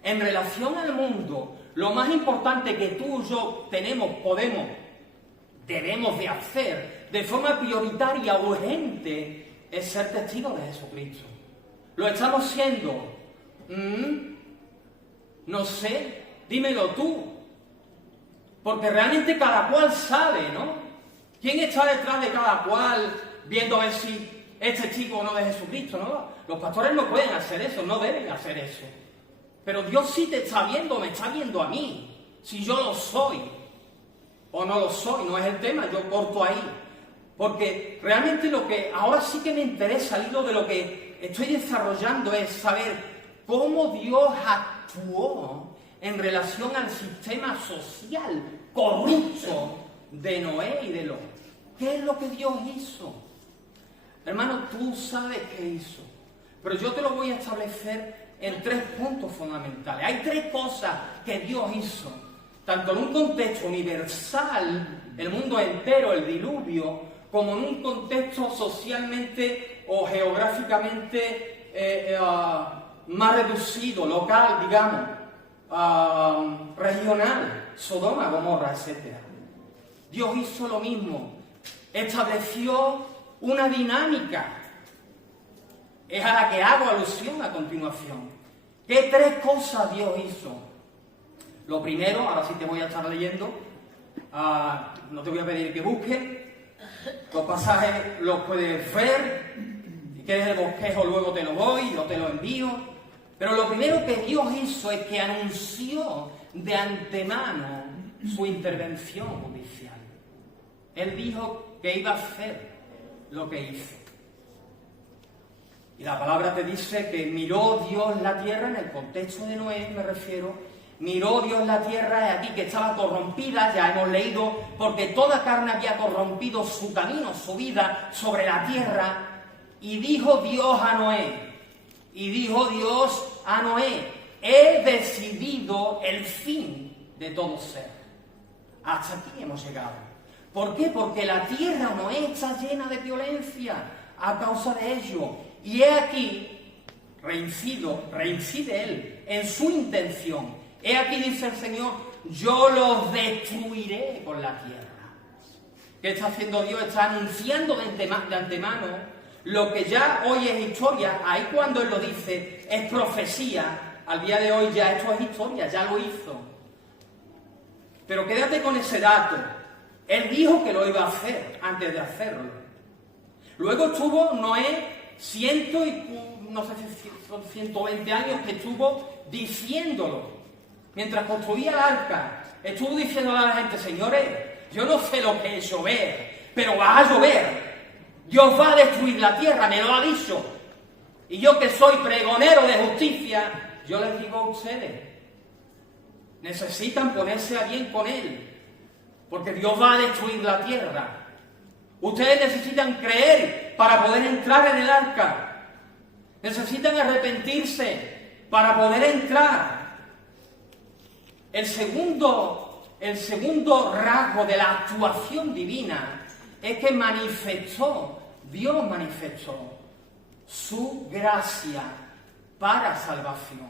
En relación al mundo, lo más importante que tú y yo podemos debemos de hacer de forma prioritaria, urgente, es ser testigos de Jesucristo. ¿Lo estamos siendo? No sé, dímelo tú. Porque realmente cada cual sabe, ¿no? ¿Quién está detrás de cada cual viendo a ver si es testigo o no de Jesucristo, ¿no? Los pastores no pueden hacer eso, no deben hacer eso. Pero Dios sí te está viendo, me está viendo a mí. Si yo lo soy o no lo soy, no es el tema, yo corto ahí. Porque realmente lo que ahora sí que me interesa, al hilo de lo que estoy desarrollando, es saber cómo Dios actuó en relación al sistema social corrupto de Noé y de Lot. ¿Qué es lo que Dios hizo? Hermano, tú sabes qué hizo, pero yo te lo voy a establecer en 3 puntos fundamentales. Hay 3 cosas que Dios hizo, tanto en un contexto universal, el mundo entero, el diluvio, como en un contexto socialmente o geográficamente más reducido, local, digamos, regional, Sodoma, Gomorra, etc. Dios hizo lo mismo, estableció una dinámica, es a la que hago alusión a continuación. ¿Qué 3 cosas Dios hizo? Lo primero, ahora sí te voy a estar leyendo, no te voy a pedir que busques, los pasajes los puedes ver, si quieres el bosquejo luego te lo doy, yo te lo envío, pero lo primero que Dios hizo es que anunció de antemano su intervención judicial. Él dijo que iba a hacer lo que hizo. Y la palabra te dice que miró Dios la tierra, en el contexto de Noé me refiero, miró Dios la tierra aquí que estaba corrompida, ya hemos leído, porque toda carne había corrompido su camino, su vida sobre la tierra, y dijo Dios a Noé, he decidido el fin de todo ser. Hasta aquí hemos llegado. ¿Por qué? Porque la tierra no está llena de violencia a causa de ello. Y he aquí, reincide Él en su intención. He aquí, dice el Señor, yo los destruiré con la tierra. ¿Qué está haciendo Dios? Está anunciando de antemano lo que ya hoy es historia. Ahí cuando Él lo dice, es profecía. Al día de hoy ya esto es historia, ya lo hizo. Pero quédate con ese dato. Él dijo que lo iba a hacer antes de hacerlo. Luego estuvo Noé 120 años que estuvo diciéndolo. Mientras construía el arca, estuvo diciendo a la gente, señores, yo no sé lo que es llover, pero va a llover. Dios va a destruir la tierra, me lo ha dicho. Y yo que soy pregonero de justicia, yo les digo a ustedes, necesitan ponerse a bien con Él, porque Dios va a destruir la tierra. Ustedes necesitan creer para poder entrar en el arca. Necesitan arrepentirse para poder entrar. El segundo rasgo de la actuación divina es que Dios manifestó su gracia para salvación.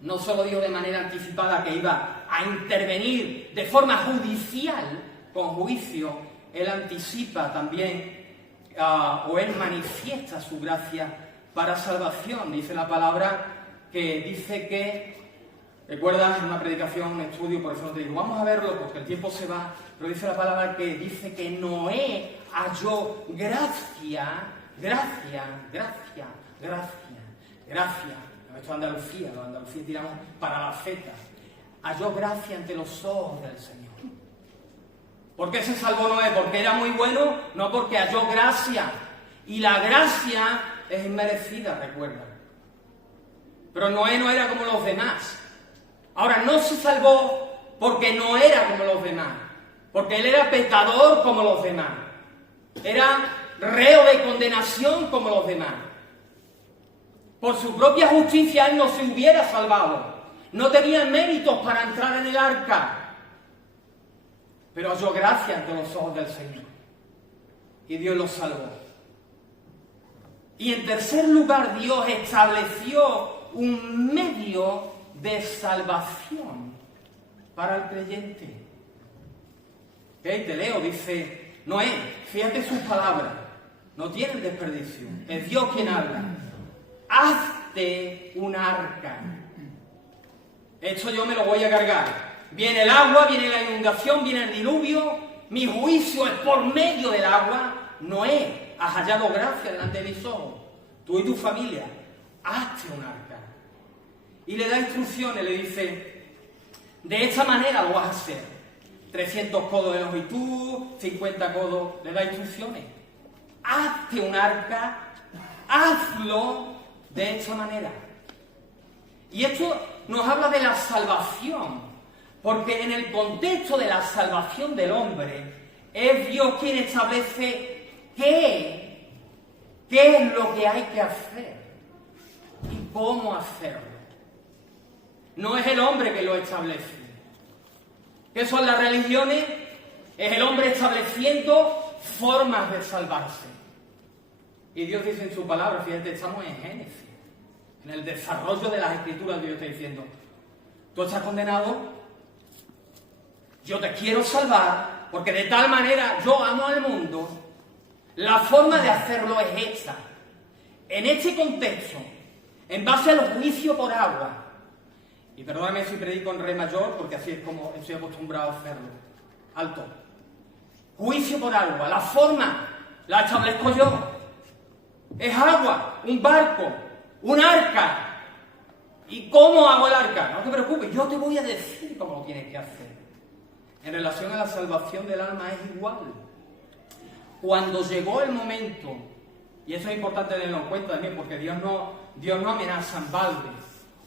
No solo dijo de manera anticipada que iba a intervenir de forma judicial, con juicio, Él anticipa también, o Él manifiesta su gracia para salvación. Dice la palabra que dice que, recuerdas en una predicación, un estudio, por eso no te digo, vamos a verlo porque el tiempo se va, pero dice la palabra que dice que Noé halló gracia. Esto es Andalucía, los andalucíes tiramos para la feta. Halló gracia ante los ojos del Señor. ¿Por qué se salvó Noé? ¿Porque era muy bueno? No, porque halló gracia. Y la gracia es inmerecida, recuerda. Pero Noé no era como los demás. Ahora, no se salvó porque no era como los demás. Porque él era pecador como los demás. Era reo de condenación como los demás. Por su propia justicia él no se hubiera salvado. No tenía méritos para entrar en el arca. Pero halló gracia ante los ojos del Señor. Y Dios lo salvó. Y en tercer lugar, Dios estableció un medio de salvación para el creyente. Te leo, dice Noé, fíjate sus palabras, no tienen desperdicio, es Dios quien habla. Hazte un arca. Esto yo me lo voy a cargar. Viene el agua, viene la inundación, viene el diluvio, mi juicio es por medio del agua. Noé, has hallado gracia delante de mis ojos, tú y tu familia, hazte un arca. Y le da instrucciones, le dice, de esta manera lo vas a hacer. 300 codos de longitud, 50 codos, le da instrucciones. Hazte un arca, hazlo de esta manera. Y esto nos habla de la salvación, porque en el contexto de la salvación del hombre, es Dios quien establece qué es lo que hay que hacer y cómo hacerlo. No es el hombre que lo establece. ¿Qué son las religiones? Es el hombre estableciendo formas de salvarse. Y Dios dice en su palabra, fíjate, estamos en Génesis, en el desarrollo de las Escrituras. Dios está diciendo, tú estás condenado, yo te quiero salvar, porque de tal manera yo amo al mundo. La forma de hacerlo es esta. En este contexto, en base al juicio por agua, y perdóname si predico en re mayor, porque así es como estoy acostumbrado a hacerlo. Alto. Juicio por agua. La forma la establezco yo. Es agua, un barco, un arca. ¿Y cómo hago el arca? No te preocupes, yo te voy a decir cómo lo tienes que hacer. En relación a la salvación del alma es igual. Cuando llegó el momento, y eso es importante tenerlo en cuenta también, porque Dios no amenaza en balde.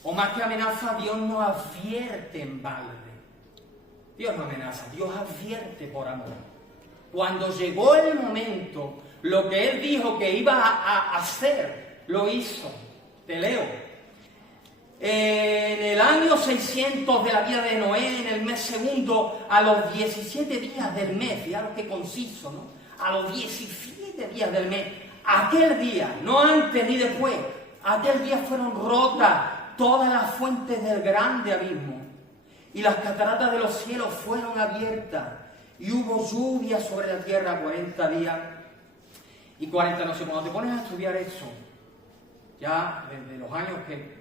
O más que amenaza, Dios no advierte en balde. Dios no amenaza, Dios advierte por amor. Cuando llegó el momento, lo que Él dijo que iba a hacer, lo hizo. Te leo. En el año 600 de la vida de Noé, en el mes segundo, a los 17 días del mes, fijaros qué conciso, ¿no? A los 17 días del mes, aquel día, no antes ni después, aquel día fueron rotas todas las fuentes del grande abismo, y las cataratas de los cielos fueron abiertas, y hubo lluvia sobre la tierra 40 días y 40 noches. Cuando te pones a estudiar eso, ya desde los años que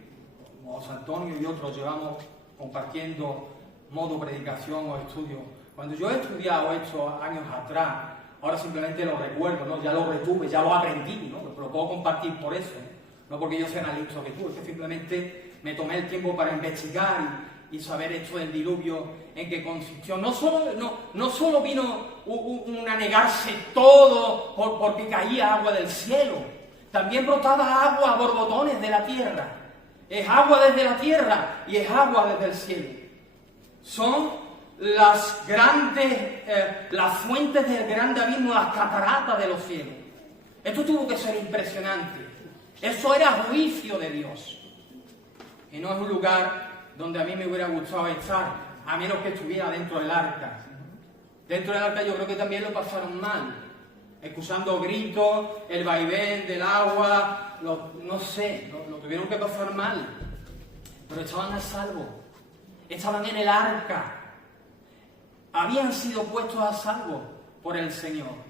como José Antonio y otros llevamos compartiendo modo predicación o estudio, cuando yo he estudiado esto años atrás, ahora simplemente lo recuerdo, ¿no? Ya lo retuve, ya lo aprendí, ¿no? Pero lo puedo compartir por eso, no porque yo sea más listo que tú, es que simplemente me tomé el tiempo para investigar y saber esto del diluvio, en qué consistió. No solo vino un anegarse todo porque caía agua del cielo, también brotaba agua a borbotones de la tierra. Es agua desde la tierra y es agua desde el cielo. Son las grandes, las fuentes del grande abismo, las cataratas de los cielos. Esto tuvo que ser impresionante. Eso era juicio de Dios. Y no es un lugar donde a mí me hubiera gustado estar, a menos que estuviera dentro del arca. Dentro del arca yo creo que también lo pasaron mal, escuchando gritos, el vaivén del agua, lo tuvieron que pasar mal. Pero estaban a salvo, estaban en el arca, habían sido puestos a salvo por el Señor.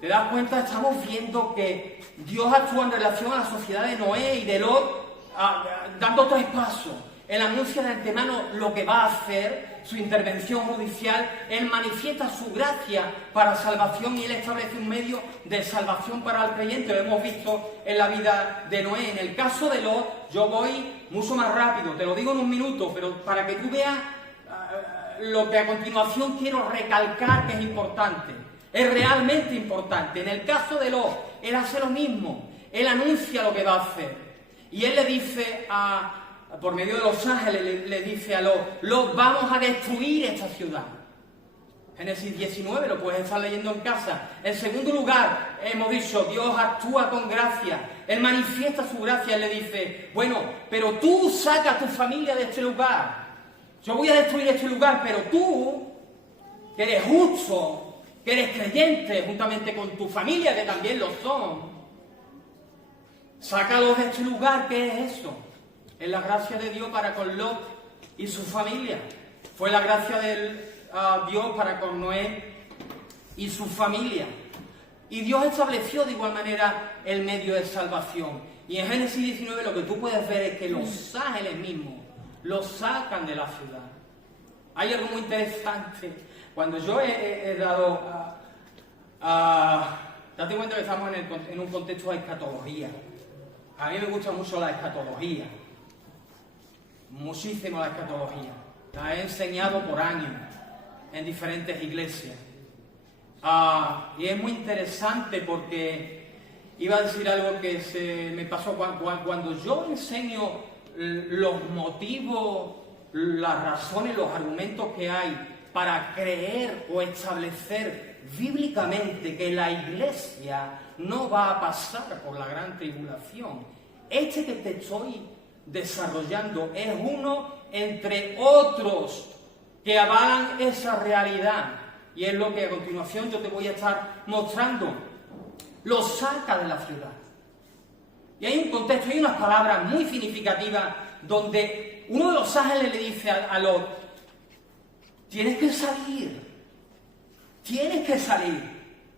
¿Te das cuenta? Estamos viendo que Dios actúa en relación a la sociedad de Noé y de Lot, dando 3 pasos. Él anuncia de antemano lo que va a hacer, su intervención judicial. Él manifiesta su gracia para salvación y Él establece un medio de salvación para el creyente. Lo hemos visto en la vida de Noé. En el caso de Lot, yo voy mucho más rápido, te lo digo en un minuto, pero para que tú veas lo que a continuación quiero recalcar que es importante. Es realmente importante. En el caso de Lot, Él hace lo mismo. Él anuncia lo que va a hacer. Y Él le dice por medio de los ángeles, le dice a Lot, vamos a destruir esta ciudad. Génesis 19, lo puedes estar leyendo en casa. En segundo lugar, hemos dicho, Dios actúa con gracia. Él manifiesta su gracia. Él le dice, bueno, pero tú saca a tu familia de este lugar. Yo voy a destruir este lugar, pero tú, que eres justo, que eres creyente, juntamente con tu familia, que también lo son, sácalos de este lugar. ¿Qué es eso? Es la gracia de Dios para con Lot y su familia. Fue la gracia del Dios para con Noé y su familia. Y Dios estableció de igual manera el medio de salvación. Y en Génesis 19 lo que tú puedes ver es que los ángeles mismos los sacan de la ciudad. Hay algo muy interesante. Cuando yo he dado... date cuenta que estamos en un contexto de escatología. A mí me gusta mucho la escatología. Muchísimo la escatología. La he enseñado por años en diferentes iglesias. Y es muy interesante porque iba a decir algo que se me pasó cuando yo enseño los motivos, las razones, los argumentos que hay para creer o establecer bíblicamente que la iglesia no va a pasar por la gran tribulación. Este que te estoy desarrollando es uno entre otros que avalan esa realidad. Y es lo que a continuación yo te voy a estar mostrando. Lo saca de la ciudad. Y hay un contexto, hay unas palabras muy significativas donde uno de los ángeles le dice a Lot: tienes que salir,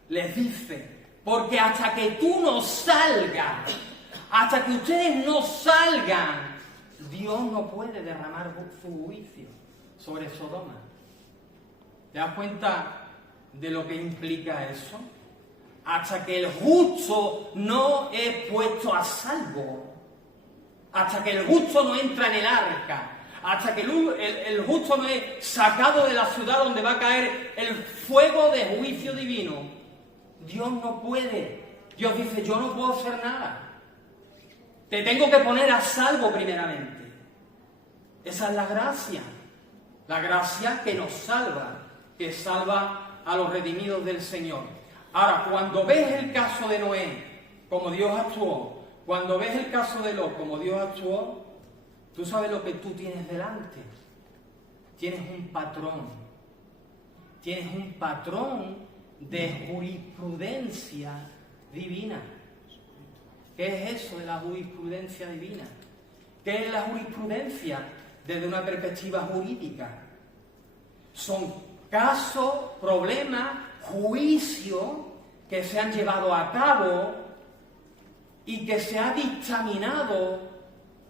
les dice, porque hasta que tú no salgas, hasta que ustedes no salgan, Dios no puede derramar su juicio sobre Sodoma. ¿Te das cuenta de lo que implica eso? Hasta que el justo no es puesto a salvo, hasta que el justo no entra en el arca, hasta que el justo no es sacado de la ciudad donde va a caer el fuego de juicio divino, Dios no puede. Dios dice: yo no puedo hacer nada. Te tengo que poner a salvo primeramente. Esa es la gracia que nos salva, que salva a los redimidos del Señor. Ahora, cuando ves el caso de Noé, como Dios actuó, cuando ves el caso de Lot, como Dios actuó, tú sabes lo que tú tienes delante. Tienes un patrón. Tienes un patrón de jurisprudencia divina. ¿Qué es eso de la jurisprudencia divina? ¿Qué es la jurisprudencia desde una perspectiva jurídica? Son casos, problemas, juicios que se han llevado a cabo y que se ha dictaminado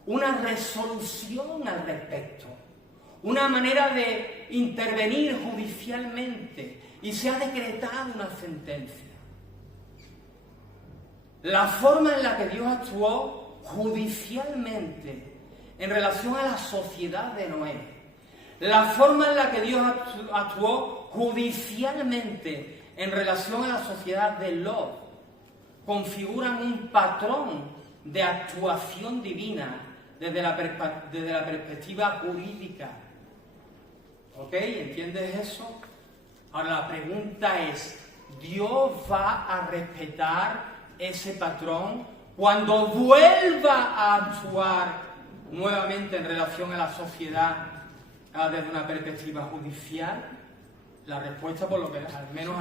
una resolución al respecto, una manera de intervenir judicialmente, y se ha decretado una sentencia. La forma en la que Dios actuó judicialmente en relación a la sociedad de Noé, la forma en la que Dios actuó judicialmente en relación a la sociedad de Lot, configuran un patrón de actuación divina desde la perspectiva jurídica. ¿Ok? ¿Entiendes eso? Ahora la pregunta es: ¿Dios va a respetar ese patrón cuando vuelva a actuar nuevamente en relación a la sociedad desde una perspectiva judicial? La respuesta, por lo que al menos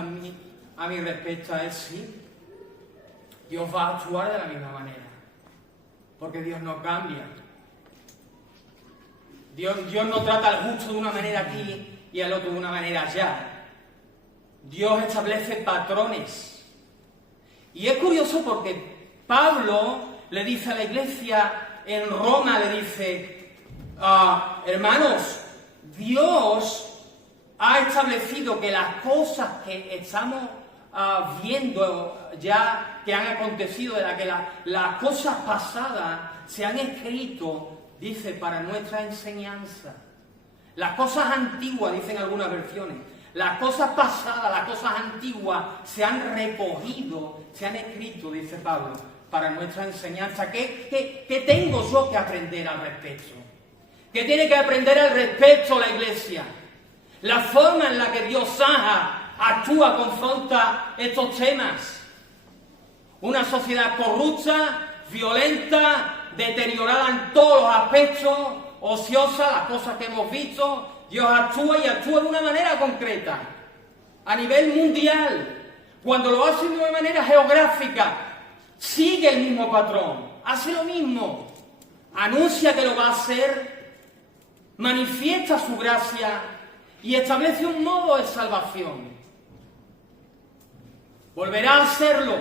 a mi respecta, es sí. Dios va a actuar de la misma manera, porque Dios no cambia. Dios no trata al justo de una manera aquí y al otro de una manera allá. Dios establece patrones. Y es curioso porque Pablo le dice a la iglesia en Roma, le dice: hermanos, Dios ha establecido que las cosas que estamos viendo ya que han acontecido, de que las cosas pasadas se han escrito, dice, para nuestra enseñanza. Las cosas antiguas, dicen algunas versiones, las cosas pasadas, las cosas antiguas se han recogido, se han escrito, dice Pablo, para nuestra enseñanza. ¿Qué tengo yo que aprender al respecto? ¿Qué tiene que aprender al respecto la iglesia? La forma en la que Dios actúa, confronta estos temas. Una sociedad corrupta, violenta, deteriorada en todos los aspectos, ociosa, las cosas que hemos visto. Dios actúa y actúa de una manera concreta, a nivel mundial. Cuando lo hace de una manera geográfica, sigue el mismo patrón, hace lo mismo, anuncia que lo va a hacer, manifiesta su gracia y establece un modo de salvación. Volverá a hacerlo.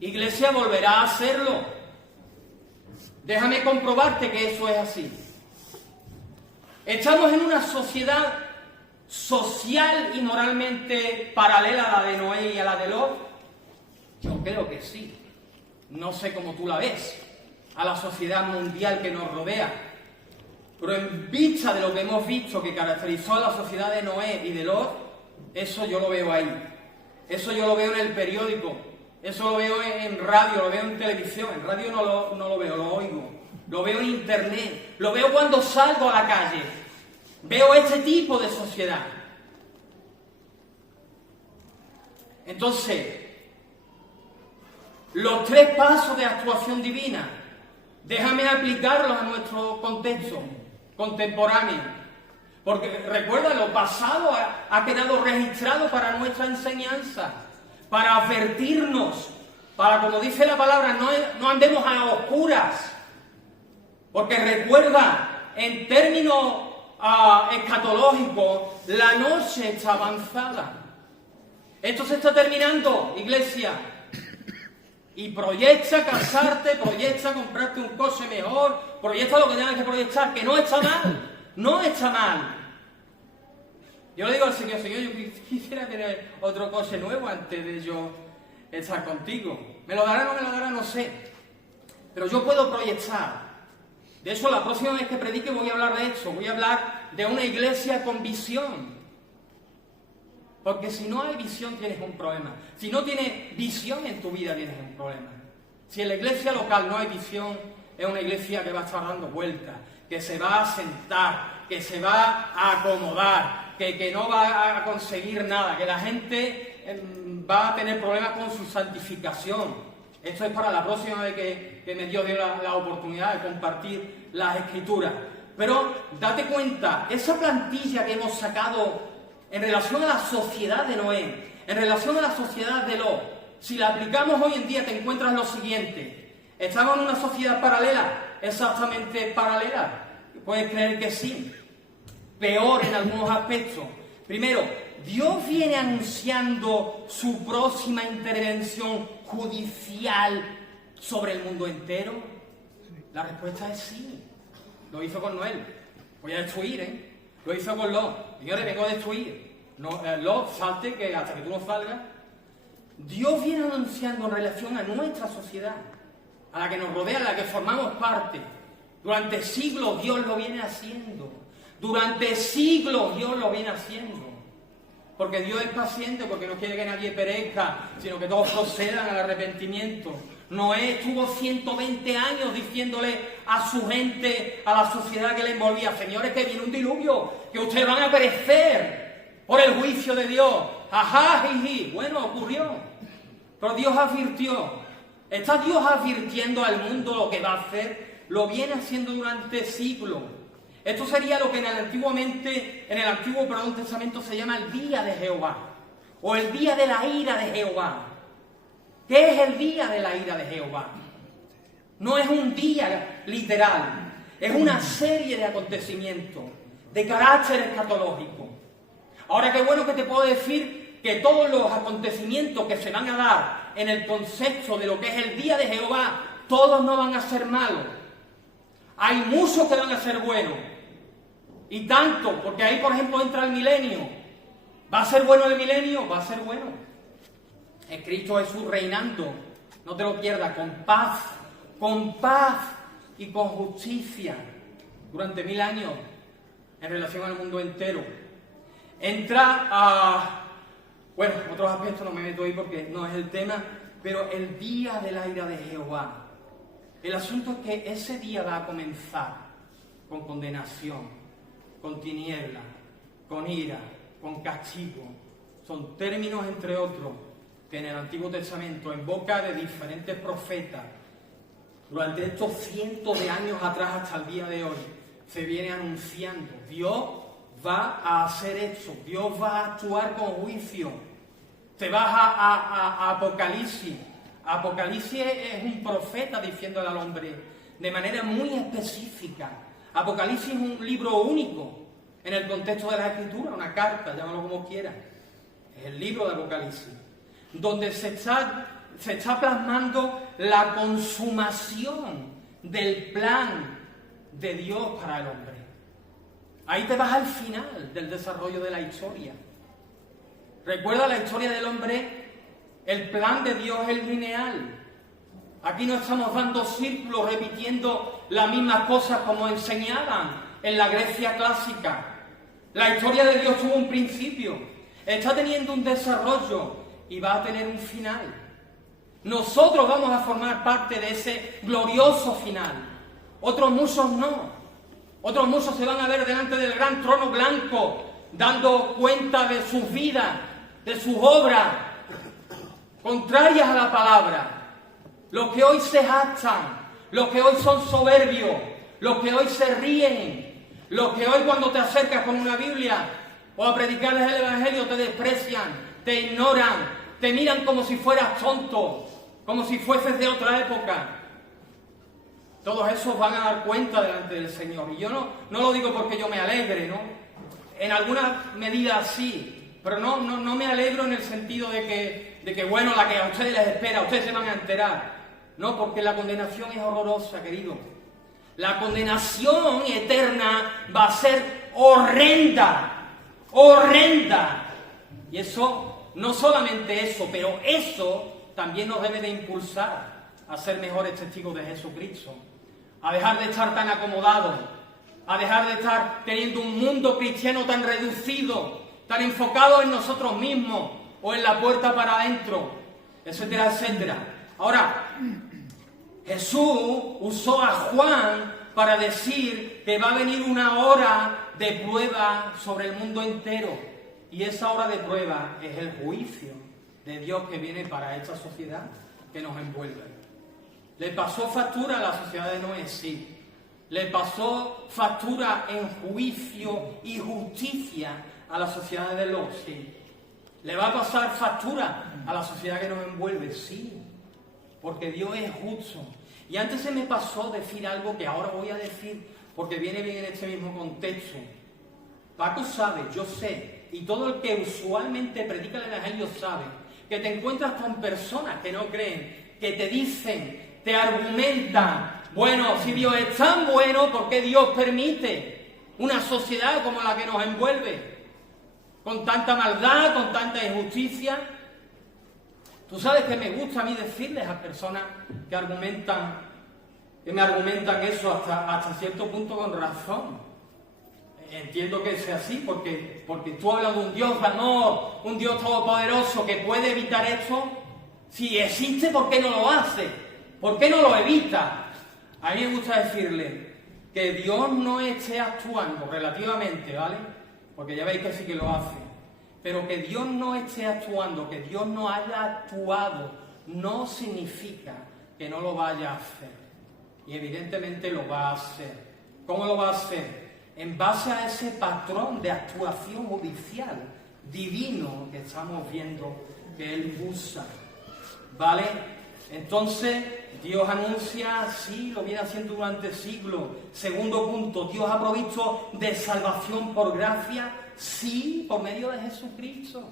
Iglesia, volverá a hacerlo. Déjame comprobarte que eso es así. Estamos en una sociedad social y moralmente paralela a la de Noé y a la de Lot. Yo creo que sí. No sé cómo tú la ves, a la sociedad mundial que nos rodea. Pero en vista de lo que hemos visto que caracterizó a la sociedad de Noé y de Lot, eso yo lo veo ahí. Eso yo lo veo en el periódico. Eso lo veo en radio, lo veo en televisión. En radio no lo veo, lo oigo. Lo veo en internet. Lo veo cuando salgo a la calle. Veo este tipo de sociedad. Entonces, los 3 pasos de actuación divina, déjame aplicarlos a nuestro contexto contemporáneo. Porque recuerda, lo pasado ha quedado registrado para nuestra enseñanza, para advertirnos, para, como dice la palabra, no andemos a oscuras. Porque recuerda, en términos escatológicos, la noche está avanzada. Esto se está terminando, iglesia. Y proyecta casarte, proyecta comprarte un coche mejor, proyecta lo que tengas que proyectar, que no está mal, no está mal. Yo le digo al Señor, yo quisiera tener otro coche nuevo antes de yo estar contigo. ¿Me lo dará o no me lo dará? No sé. Pero yo puedo proyectar. De eso, la próxima vez que predique voy a hablar de eso, voy a hablar de una iglesia con visión. Porque si no hay visión tienes un problema. Si no tienes visión en tu vida tienes un problema. Si en la iglesia local no hay visión, es una iglesia que va a estar dando vueltas, que se va a sentar, que se va a acomodar, que no va a conseguir nada, que la gente va a tener problemas con su santificación. Esto es para la próxima vez que me dio la oportunidad de compartir las Escrituras. Pero date cuenta, esa plantilla que hemos sacado en relación a la sociedad de Noé, en relación a la sociedad de Lot, si la aplicamos hoy en día te encuentras lo siguiente. ¿Estamos en una sociedad paralela? Exactamente paralela. Puedes creer que sí. Peor en algunos aspectos. Primero, ¿Dios viene anunciando su próxima intervención judicial sobre el mundo entero? La respuesta es sí. Lo hizo con Noé. Voy a destruir, Lo hizo con Lot. Señores, vengo a destruir. No, Lot, salte, que hasta que tú no salgas. Dios viene anunciando en relación a nuestra sociedad, a la que nos rodea, a la que formamos parte. Durante siglos Dios lo viene haciendo. Durante siglos Dios lo viene haciendo. Porque Dios es paciente, porque no quiere que nadie perezca, sino que todos procedan al arrepentimiento. Noé estuvo 120 años diciéndole a su gente, a la sociedad que le envolvía: señores, que viene un diluvio, que ustedes van a perecer por el juicio de Dios. Ajá, jiji. Bueno, ocurrió. Pero Dios advirtió. ¿Está Dios advirtiendo al mundo lo que va a hacer? Lo viene haciendo durante siglos. Esto sería lo que en el Antiguo Testamento se llama el día de Jehová, o el día de la ira de Jehová. ¿Qué es el día de la ira de Jehová? No es un día literal, es una serie de acontecimientos de carácter escatológico. Ahora, qué bueno que te puedo decir que todos los acontecimientos que se van a dar en el concepto de lo que es el día de Jehová, todos no van a ser malos. Hay muchos que van a ser buenos. Y tanto, porque ahí, por ejemplo, entra el milenio. ¿Va a ser bueno el milenio? Va a ser bueno. Es Cristo Jesús reinando. No te lo pierdas, con paz y con justicia durante 1000 años en relación al mundo entero. Entra a... Bueno, otros aspectos no me meto ahí porque no es el tema, pero el día de la ira de Jehová. El asunto es que ese día va a comenzar con condenación, con tiniebla, con ira, con castigo. Son términos, entre otros, que en el Antiguo Testamento, en boca de diferentes profetas, durante estos cientos de años atrás hasta el día de hoy, se viene anunciando. Dios va a hacer esto, Dios va a actuar con juicio. Te vas a Apocalipsis. Apocalipsis es un profeta diciéndole al hombre de manera muy específica. Apocalipsis es un libro único en el contexto de la Escritura, una carta, llámalo como quieras. Es el libro de Apocalipsis, donde se está plasmando la consumación del plan de Dios para el hombre. Ahí te vas al final del desarrollo de la historia. Recuerda la historia del hombre, el plan de Dios es lineal. Aquí no estamos dando círculos, repitiendo las mismas cosas como enseñaban en la Grecia clásica. La historia de Dios tuvo un principio, está teniendo un desarrollo y va a tener un final. Nosotros vamos a formar parte de ese glorioso final. Otros muchos no. Otros muchos se van a ver delante del gran trono blanco, dando cuenta de sus vidas, de sus obras, contrarias a la palabra. Los que hoy se jactan, los que hoy son soberbios, los que hoy se ríen, los que hoy cuando te acercas con una Biblia o a predicarles el Evangelio te desprecian, te ignoran, te miran como si fueras tonto, como si fueses de otra época. Todos esos van a dar cuenta delante del Señor. Y yo no lo digo porque yo me alegre, ¿no? En alguna medida sí, pero no me alegro en el sentido de que bueno, la que a ustedes les espera, ustedes se van a enterar. No, porque la condenación es horrorosa, querido. La condenación eterna va a ser horrenda, horrenda. Y eso, no solamente eso, pero eso también nos debe de impulsar a ser mejores testigos de Jesucristo, a dejar de estar tan acomodados, a dejar de estar teniendo un mundo cristiano tan reducido, tan enfocado en nosotros mismos o en la puerta para adentro, etcétera, etcétera. Ahora, Jesús usó a Juan para decir que va a venir una hora de prueba sobre el mundo entero, y esa hora de prueba es el juicio de Dios que viene para esta sociedad que nos envuelve. ¿Le pasó factura a la sociedad de Noé? Sí. ¿Le pasó factura en juicio y justicia a la sociedad de Lot? Sí. ¿Le va a pasar factura a la sociedad que nos envuelve? Sí. Porque Dios es justo. Y antes se me pasó decir algo que ahora voy a decir porque viene bien en este mismo contexto. Paco sabe, yo sé, y todo el que usualmente predica el Evangelio sabe, que te encuentras con personas que no creen, que te dicen, te argumentan, bueno, si Dios es tan bueno, ¿por qué Dios permite una sociedad como la que nos envuelve? Con tanta maldad, con tanta injusticia. Tú sabes que me gusta a mí decirles a personas que me argumentan eso hasta cierto punto con razón. Entiendo que sea así, porque tú hablas de un Dios de amor, un Dios todopoderoso que puede evitar esto. Si existe, ¿por qué no lo hace? ¿Por qué no lo evita? A mí me gusta decirle que Dios no esté actuando relativamente, ¿vale? Porque ya veis que sí que lo hace. Pero que Dios no esté actuando, que Dios no haya actuado, no significa que no lo vaya a hacer. Y evidentemente lo va a hacer. ¿Cómo lo va a hacer? En base a ese patrón de actuación judicial divino que estamos viendo que Él usa. ¿Vale? Entonces, Dios anuncia, sí, lo viene haciendo durante siglos. Segundo punto, Dios ha provisto de salvación por gracia, sí, por medio de Jesucristo.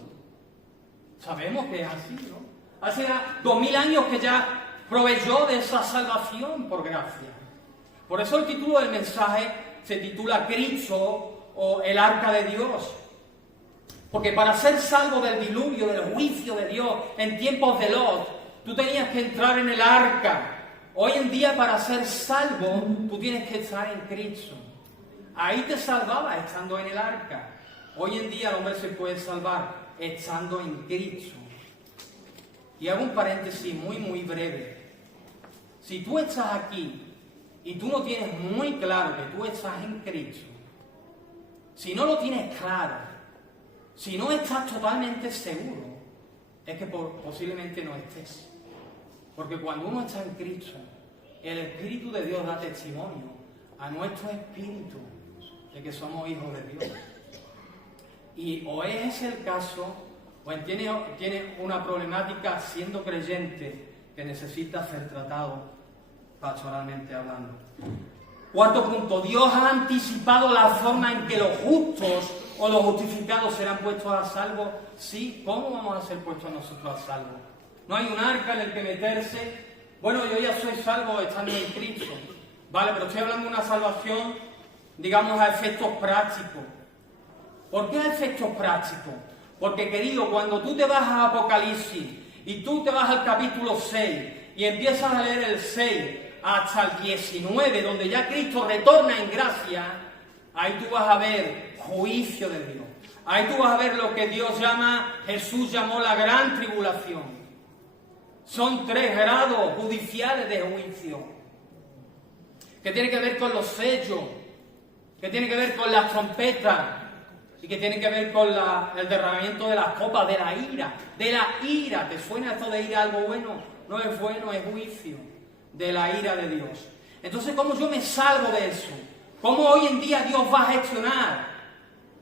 Sabemos que es así, ¿no? Hace 2000 años que ya proveyó de esa salvación por gracia. Por eso el título del mensaje se titula Cristo o el Arca de Dios. Porque para ser salvo del diluvio, del juicio de Dios en tiempos de Lot, tú tenías que entrar en el arca. Hoy en día, para ser salvo, tú tienes que estar en Cristo. Ahí te salvaba estando en el arca. Hoy en día el hombre se puede salvar estando en Cristo. Y hago un paréntesis muy, muy breve. Si tú estás aquí y tú no tienes muy claro que tú estás en Cristo, si no lo tienes claro, si no estás totalmente seguro, es que posiblemente no estés. Porque cuando uno está en Cristo, el Espíritu de Dios da testimonio a nuestro espíritu de que somos hijos de Dios. Y o es ese el caso, o tiene una problemática siendo creyente que necesita ser tratado pastoralmente hablando. Cuarto punto, Dios ha anticipado la forma en que los justos o los justificados serán puestos a salvo. Sí, ¿cómo vamos a ser puestos nosotros a salvo? No hay un arca en el que meterse. Bueno, yo ya soy salvo estando en Cristo. Vale, pero estoy hablando de una salvación, digamos, a efectos prácticos. ¿Por qué a efectos prácticos? Porque, querido, cuando tú te vas a Apocalipsis y tú te vas al capítulo 6 y empiezas a leer el 6 hasta el 19, donde ya Cristo retorna en gracia, ahí tú vas a ver juicio de Dios. Ahí tú vas a ver lo que Jesús llamó la gran tribulación. Son 3 grados judiciales de juicio, que tiene que ver con los sellos, que tiene que ver con las trompetas, y que tiene que ver con el derramamiento de las copas de la ira. De la ira. ¿Te suena esto de ira algo bueno? No es bueno, es juicio. De la ira de Dios. Entonces, ¿cómo yo me salvo de eso? ¿Cómo hoy en día Dios va a gestionar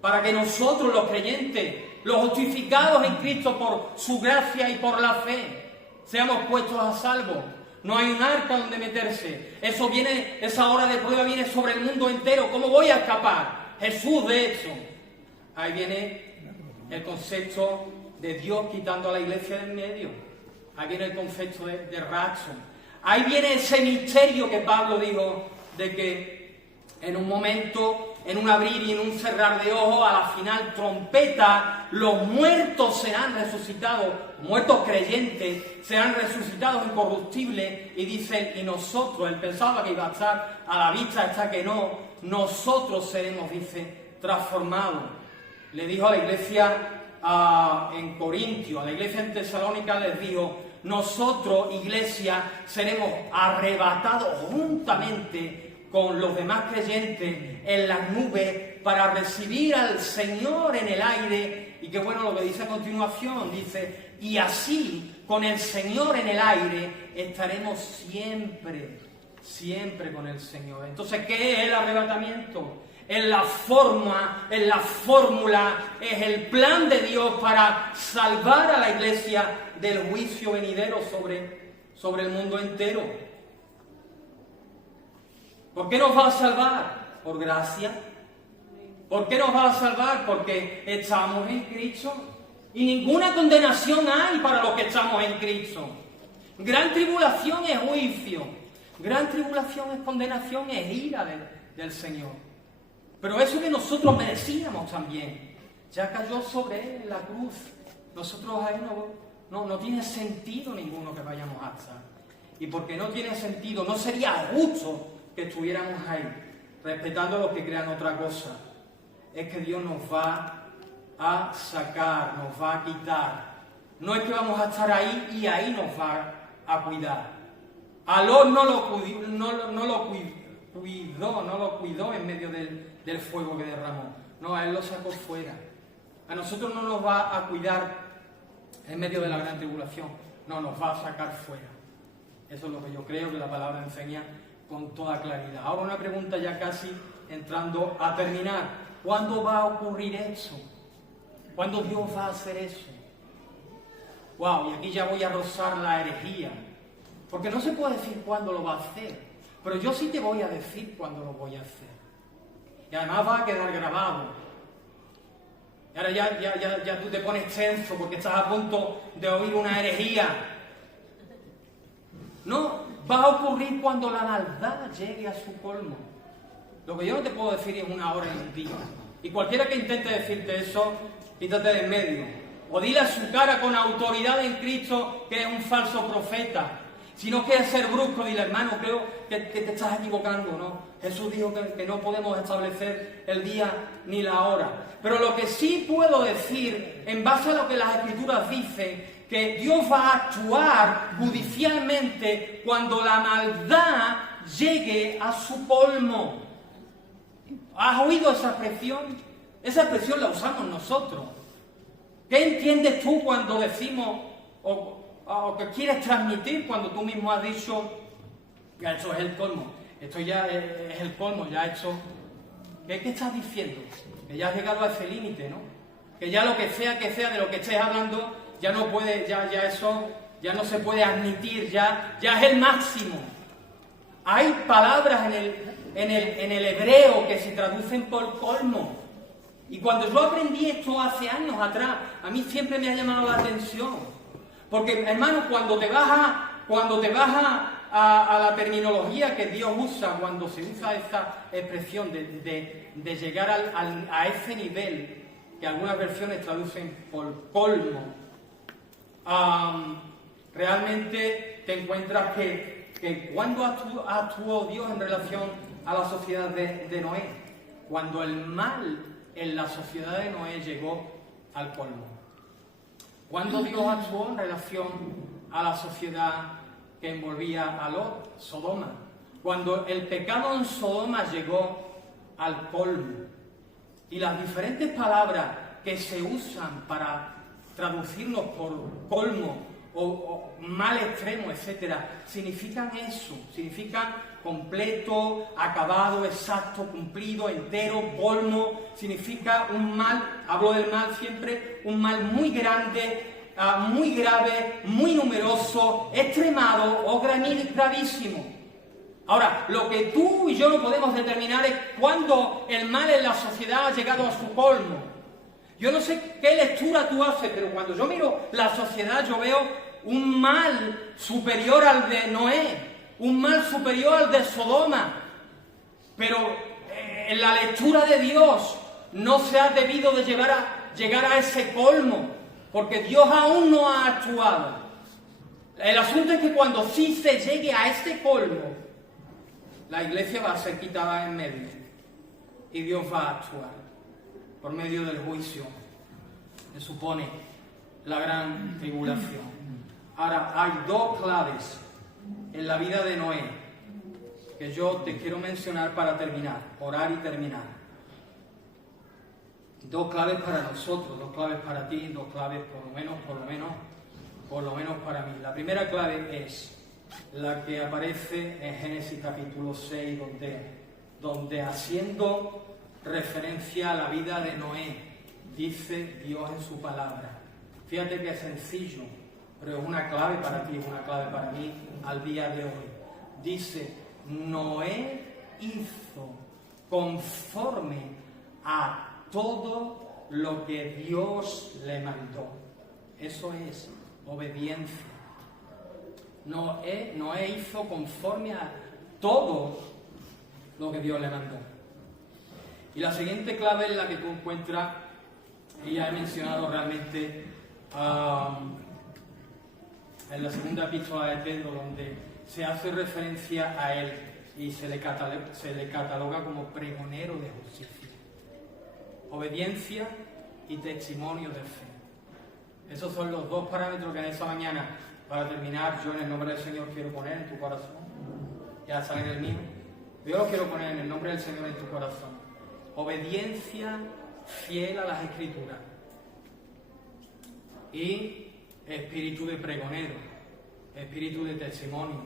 para que nosotros, los creyentes, los justificados en Cristo por su gracia y por la fe, seamos puestos a salvo? No hay un arca donde meterse. Esa hora de prueba viene sobre el mundo entero. ¿Cómo voy a escapar? Jesús, de hecho. Ahí viene el concepto de Dios quitando a la iglesia del medio. Ahí viene el concepto de rapto. Ahí viene ese misterio que Pablo dijo de que en un momento, en un abrir y en un cerrar de ojos, a la final trompeta, los muertos serán resucitados, muertos creyentes serán resucitados incorruptibles, y dice, y nosotros, él pensaba que iba a estar a la vista, hasta que no, nosotros seremos, dice, transformados. Le dijo a la iglesia en Corintio, a la iglesia en Tesalónica les dijo, nosotros, iglesia, seremos arrebatados juntamente con los demás creyentes en las nubes para recibir al Señor en el aire. Y qué bueno lo que dice a continuación, dice, y así, con el Señor en el aire, estaremos siempre, siempre con el Señor. Entonces, ¿qué es el arrebatamiento? En la fórmula, es el plan de Dios para salvar a la iglesia del juicio venidero sobre el mundo entero. ¿Por qué nos va a salvar? Por gracia. ¿Por qué nos va a salvar? Porque estamos en Cristo. Y ninguna condenación hay para los que estamos en Cristo. Gran tribulación es juicio. Gran tribulación es condenación, es ira del Señor. Pero eso que nosotros merecíamos también, ya cayó sobre Él en la cruz. Nosotros ahí no tiene sentido ninguno que vayamos a estar. Y porque no tiene sentido, no sería justo que estuviéramos ahí, respetando a los que crean otra cosa. Es que Dios nos va a sacar, nos va a quitar. No es que vamos a estar ahí y ahí nos va a cuidar. A Lot no lo cuidó en medio del fuego que derramó. No, a él lo sacó fuera. A nosotros no nos va a cuidar en medio de la gran tribulación. No, nos va a sacar fuera. Eso es lo que yo creo que la palabra enseña con toda claridad. Ahora una pregunta ya casi entrando a terminar. ¿Cuándo va a ocurrir eso? ¿Cuándo Dios va a hacer eso? Wow, y aquí ya voy a rozar la herejía. Porque no se puede decir cuándo lo va a hacer. Pero yo sí te voy a decir cuándo lo voy a hacer. Y además va a quedar grabado. Y ahora ya tú te pones tenso porque estás a punto de oír una herejía. No, va a ocurrir cuando la maldad llegue a su colmo. Lo que yo no te puedo decir es una hora y un día. Y cualquiera que intente decirte eso, quítate de en medio. O dile a su cara con autoridad en Cristo que es un falso profeta. Si no quieres ser brusco, dile, hermano, creo que te estás equivocando, ¿no? Jesús dijo que no podemos establecer el día ni la hora. Pero lo que sí puedo decir, en base a lo que las Escrituras dicen, que Dios va a actuar judicialmente cuando la maldad llegue a su colmo. ¿Has oído esa expresión? Esa expresión la usamos nosotros. ¿Qué entiendes tú cuando decimos o que quieres transmitir cuando tú mismo has dicho, ya esto es el colmo, esto ya es el colmo, ya esto... ¿Qué estás diciendo? Que ya has llegado a ese límite, ¿no? Que ya lo que sea de lo que estés hablando, ya no puede, ya eso, ya no se puede admitir, ya es el máximo. Hay palabras en el hebreo que se traducen por colmo. Y cuando yo aprendí esto hace años atrás, a mí siempre me ha llamado la atención. Porque, hermano, cuando te vas a la terminología que Dios usa, cuando se usa esta expresión de llegar a ese nivel, que algunas versiones traducen por colmo, realmente te encuentras que cuando actuó Dios en relación a la sociedad de Noé, cuando el mal en la sociedad de Noé llegó al colmo. Cuando Dios actuó en relación a la sociedad que envolvía a Lot, Sodoma. Cuando el pecado en Sodoma llegó al colmo. Y las diferentes palabras que se usan para traducirlos por colmo o mal extremo, etcétera, significan eso, significan completo, acabado, exacto, cumplido, entero, colmo, significa un mal, hablo del mal siempre, un mal muy grande, muy grave, muy numeroso, extremado o gravísimo. Ahora, lo que tú y yo no podemos determinar es cuándo el mal en la sociedad ha llegado a su colmo. Yo no sé qué lectura tú haces, pero cuando yo miro la sociedad yo veo un mal superior al de Noé, un mal superior al de Sodoma. Pero en la lectura de Dios no se ha debido de llegar a ese colmo, porque Dios aún no ha actuado. El asunto es que cuando sí se llegue a este colmo, la iglesia va a ser quitada en medio y Dios va a actuar por medio del juicio que supone la gran tribulación. Ahora, hay dos claves en la vida de Noé que yo te quiero mencionar para terminar, orar y terminar. Dos claves para nosotros, dos claves para ti, dos claves por lo menos para mí. La primera clave es la que aparece en Génesis capítulo 6, donde haciendo referencia a la vida de Noé, dice Dios en su palabra. Fíjate que es sencillo, pero es una clave para ti, es una clave para mí al día de hoy. Dice, Noé hizo conforme a todo lo que Dios le mandó. Eso es obediencia. Noé hizo conforme a todo lo que Dios le mandó. Y la siguiente clave es la que tú encuentras, y ya he mencionado realmente en la segunda epístola de Pedro, donde se hace referencia a él y se le cataloga como pregonero de justicia. Obediencia y testimonio de fe. Esos son los dos parámetros que en esta mañana, para terminar, yo en el nombre del Señor quiero poner en tu corazón. Ya sale en el mío. Yo lo quiero poner en el nombre del Señor en tu corazón. Obediencia fiel a las Escrituras. Y espíritu de pregonero, espíritu de testimonio.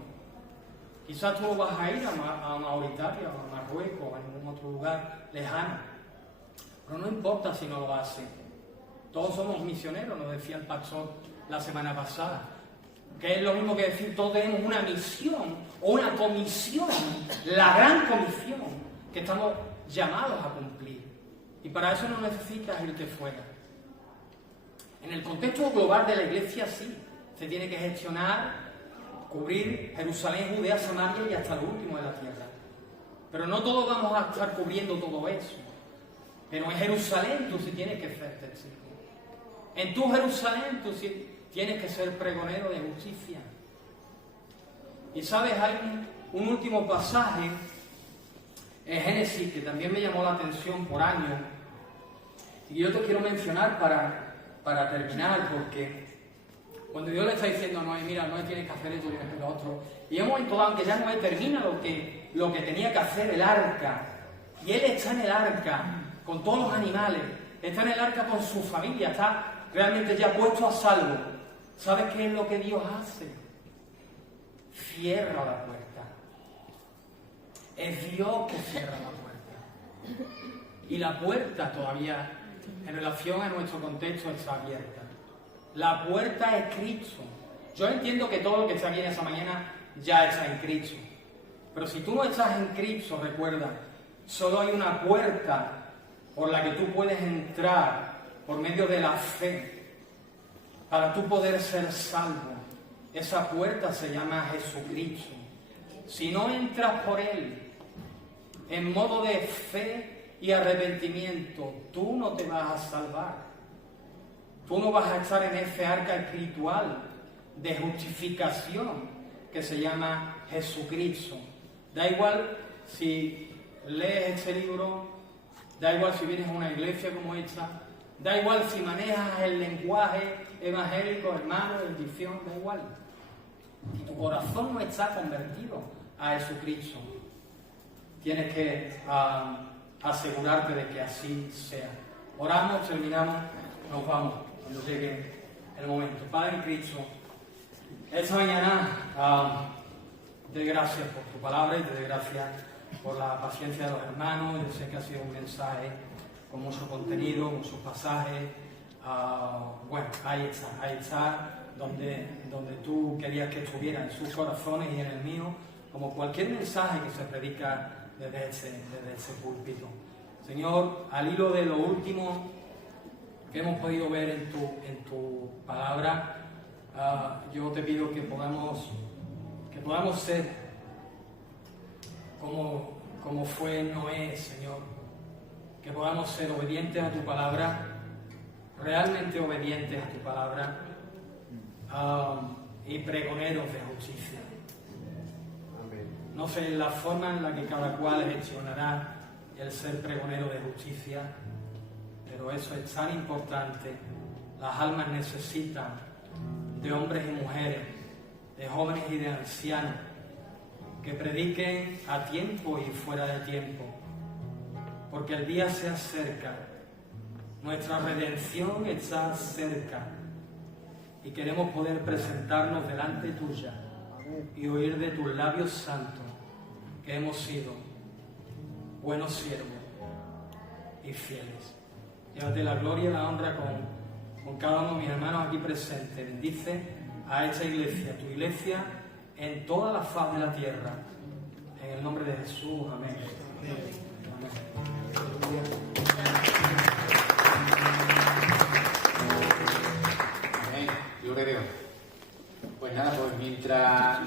Quizás tú vas a ir a Mauritania o a Marruecos o a ningún otro lugar lejano, pero no importa si no lo haces. Todos somos misioneros, nos decía el pastor la semana pasada, que es lo mismo que decir todos tenemos una misión o una comisión, la gran comisión que estamos llamados a cumplir. Y para eso no necesitas irte fuera. En el contexto global de la iglesia sí, se tiene que gestionar, cubrir Jerusalén, Judea, Samaria y hasta lo último de la tierra. Pero no todos vamos a estar cubriendo todo eso. Pero en Jerusalén tú sí tienes que ser testigo. En tu Jerusalén tú sí tienes que ser pregonero de justicia. Y sabes, hay un último pasaje en Génesis que también me llamó la atención por años. Y yo te quiero mencionar para terminar, porque cuando Dios le está diciendo a Noé, mira, Noé tienes que hacer esto, tienes que hacer lo otro, y en un momento dado, aunque ya Noé termina lo que tenía que hacer el arca, y él está en el arca con todos los animales, está en el arca con su familia, está realmente ya puesto a salvo. ¿Sabes qué es lo que Dios hace? Cierra la puerta. Es Dios que cierra la puerta. Y la puerta todavía, en relación a nuestro contexto, está abierta. La puerta es Cristo. Yo entiendo que todo lo que está aquí en esa mañana ya está en Cristo. Pero si tú no estás en Cristo, recuerda, solo hay una puerta por la que tú puedes entrar por medio de la fe para tú poder ser salvo. Esa puerta se llama Jesucristo. Si no entras por Él en modo de fe y arrepentimiento, tú no te vas a salvar. Tú no vas a estar en ese arca espiritual de justificación que se llama Jesucristo. Da igual si lees este libro, da igual si vienes a una iglesia como esta, da igual si manejas el lenguaje evangélico, hermano, bendición, da igual. Si tu corazón no está convertido a Jesucristo, tienes que asegurarte de que así sea. Oramos, terminamos, nos vamos cuando llegue el momento. Padre en Cristo, esta mañana te doy gracias por tu palabra y te doy gracias por la paciencia de los hermanos. Yo sé que ha sido un mensaje con mucho contenido, muchos pasajes. Bueno, ahí está donde tú querías que estuviera en sus corazones y en el mío, como cualquier mensaje que se predica desde ese púlpito. Señor, al hilo de lo último que hemos podido ver en tu palabra, yo te pido que podamos ser como fue Noé, Señor, que podamos ser obedientes a tu palabra, realmente obedientes a tu palabra, y pregoneros de justicia. No sé la forma en la que cada cual gestionará el ser pregonero de justicia, pero eso es tan importante. Las almas necesitan de hombres y mujeres, de jóvenes y de ancianos, que prediquen a tiempo y fuera de tiempo, porque el día se acerca, nuestra redención está cerca, y queremos poder presentarnos delante tuya y oír de tus labios santos que hemos sido buenos siervos y fieles. Llévate la gloria y la honra con cada uno de mis hermanos aquí presentes. Bendice a esta iglesia, tu iglesia, en toda la faz de la tierra. En el nombre de Jesús, amén.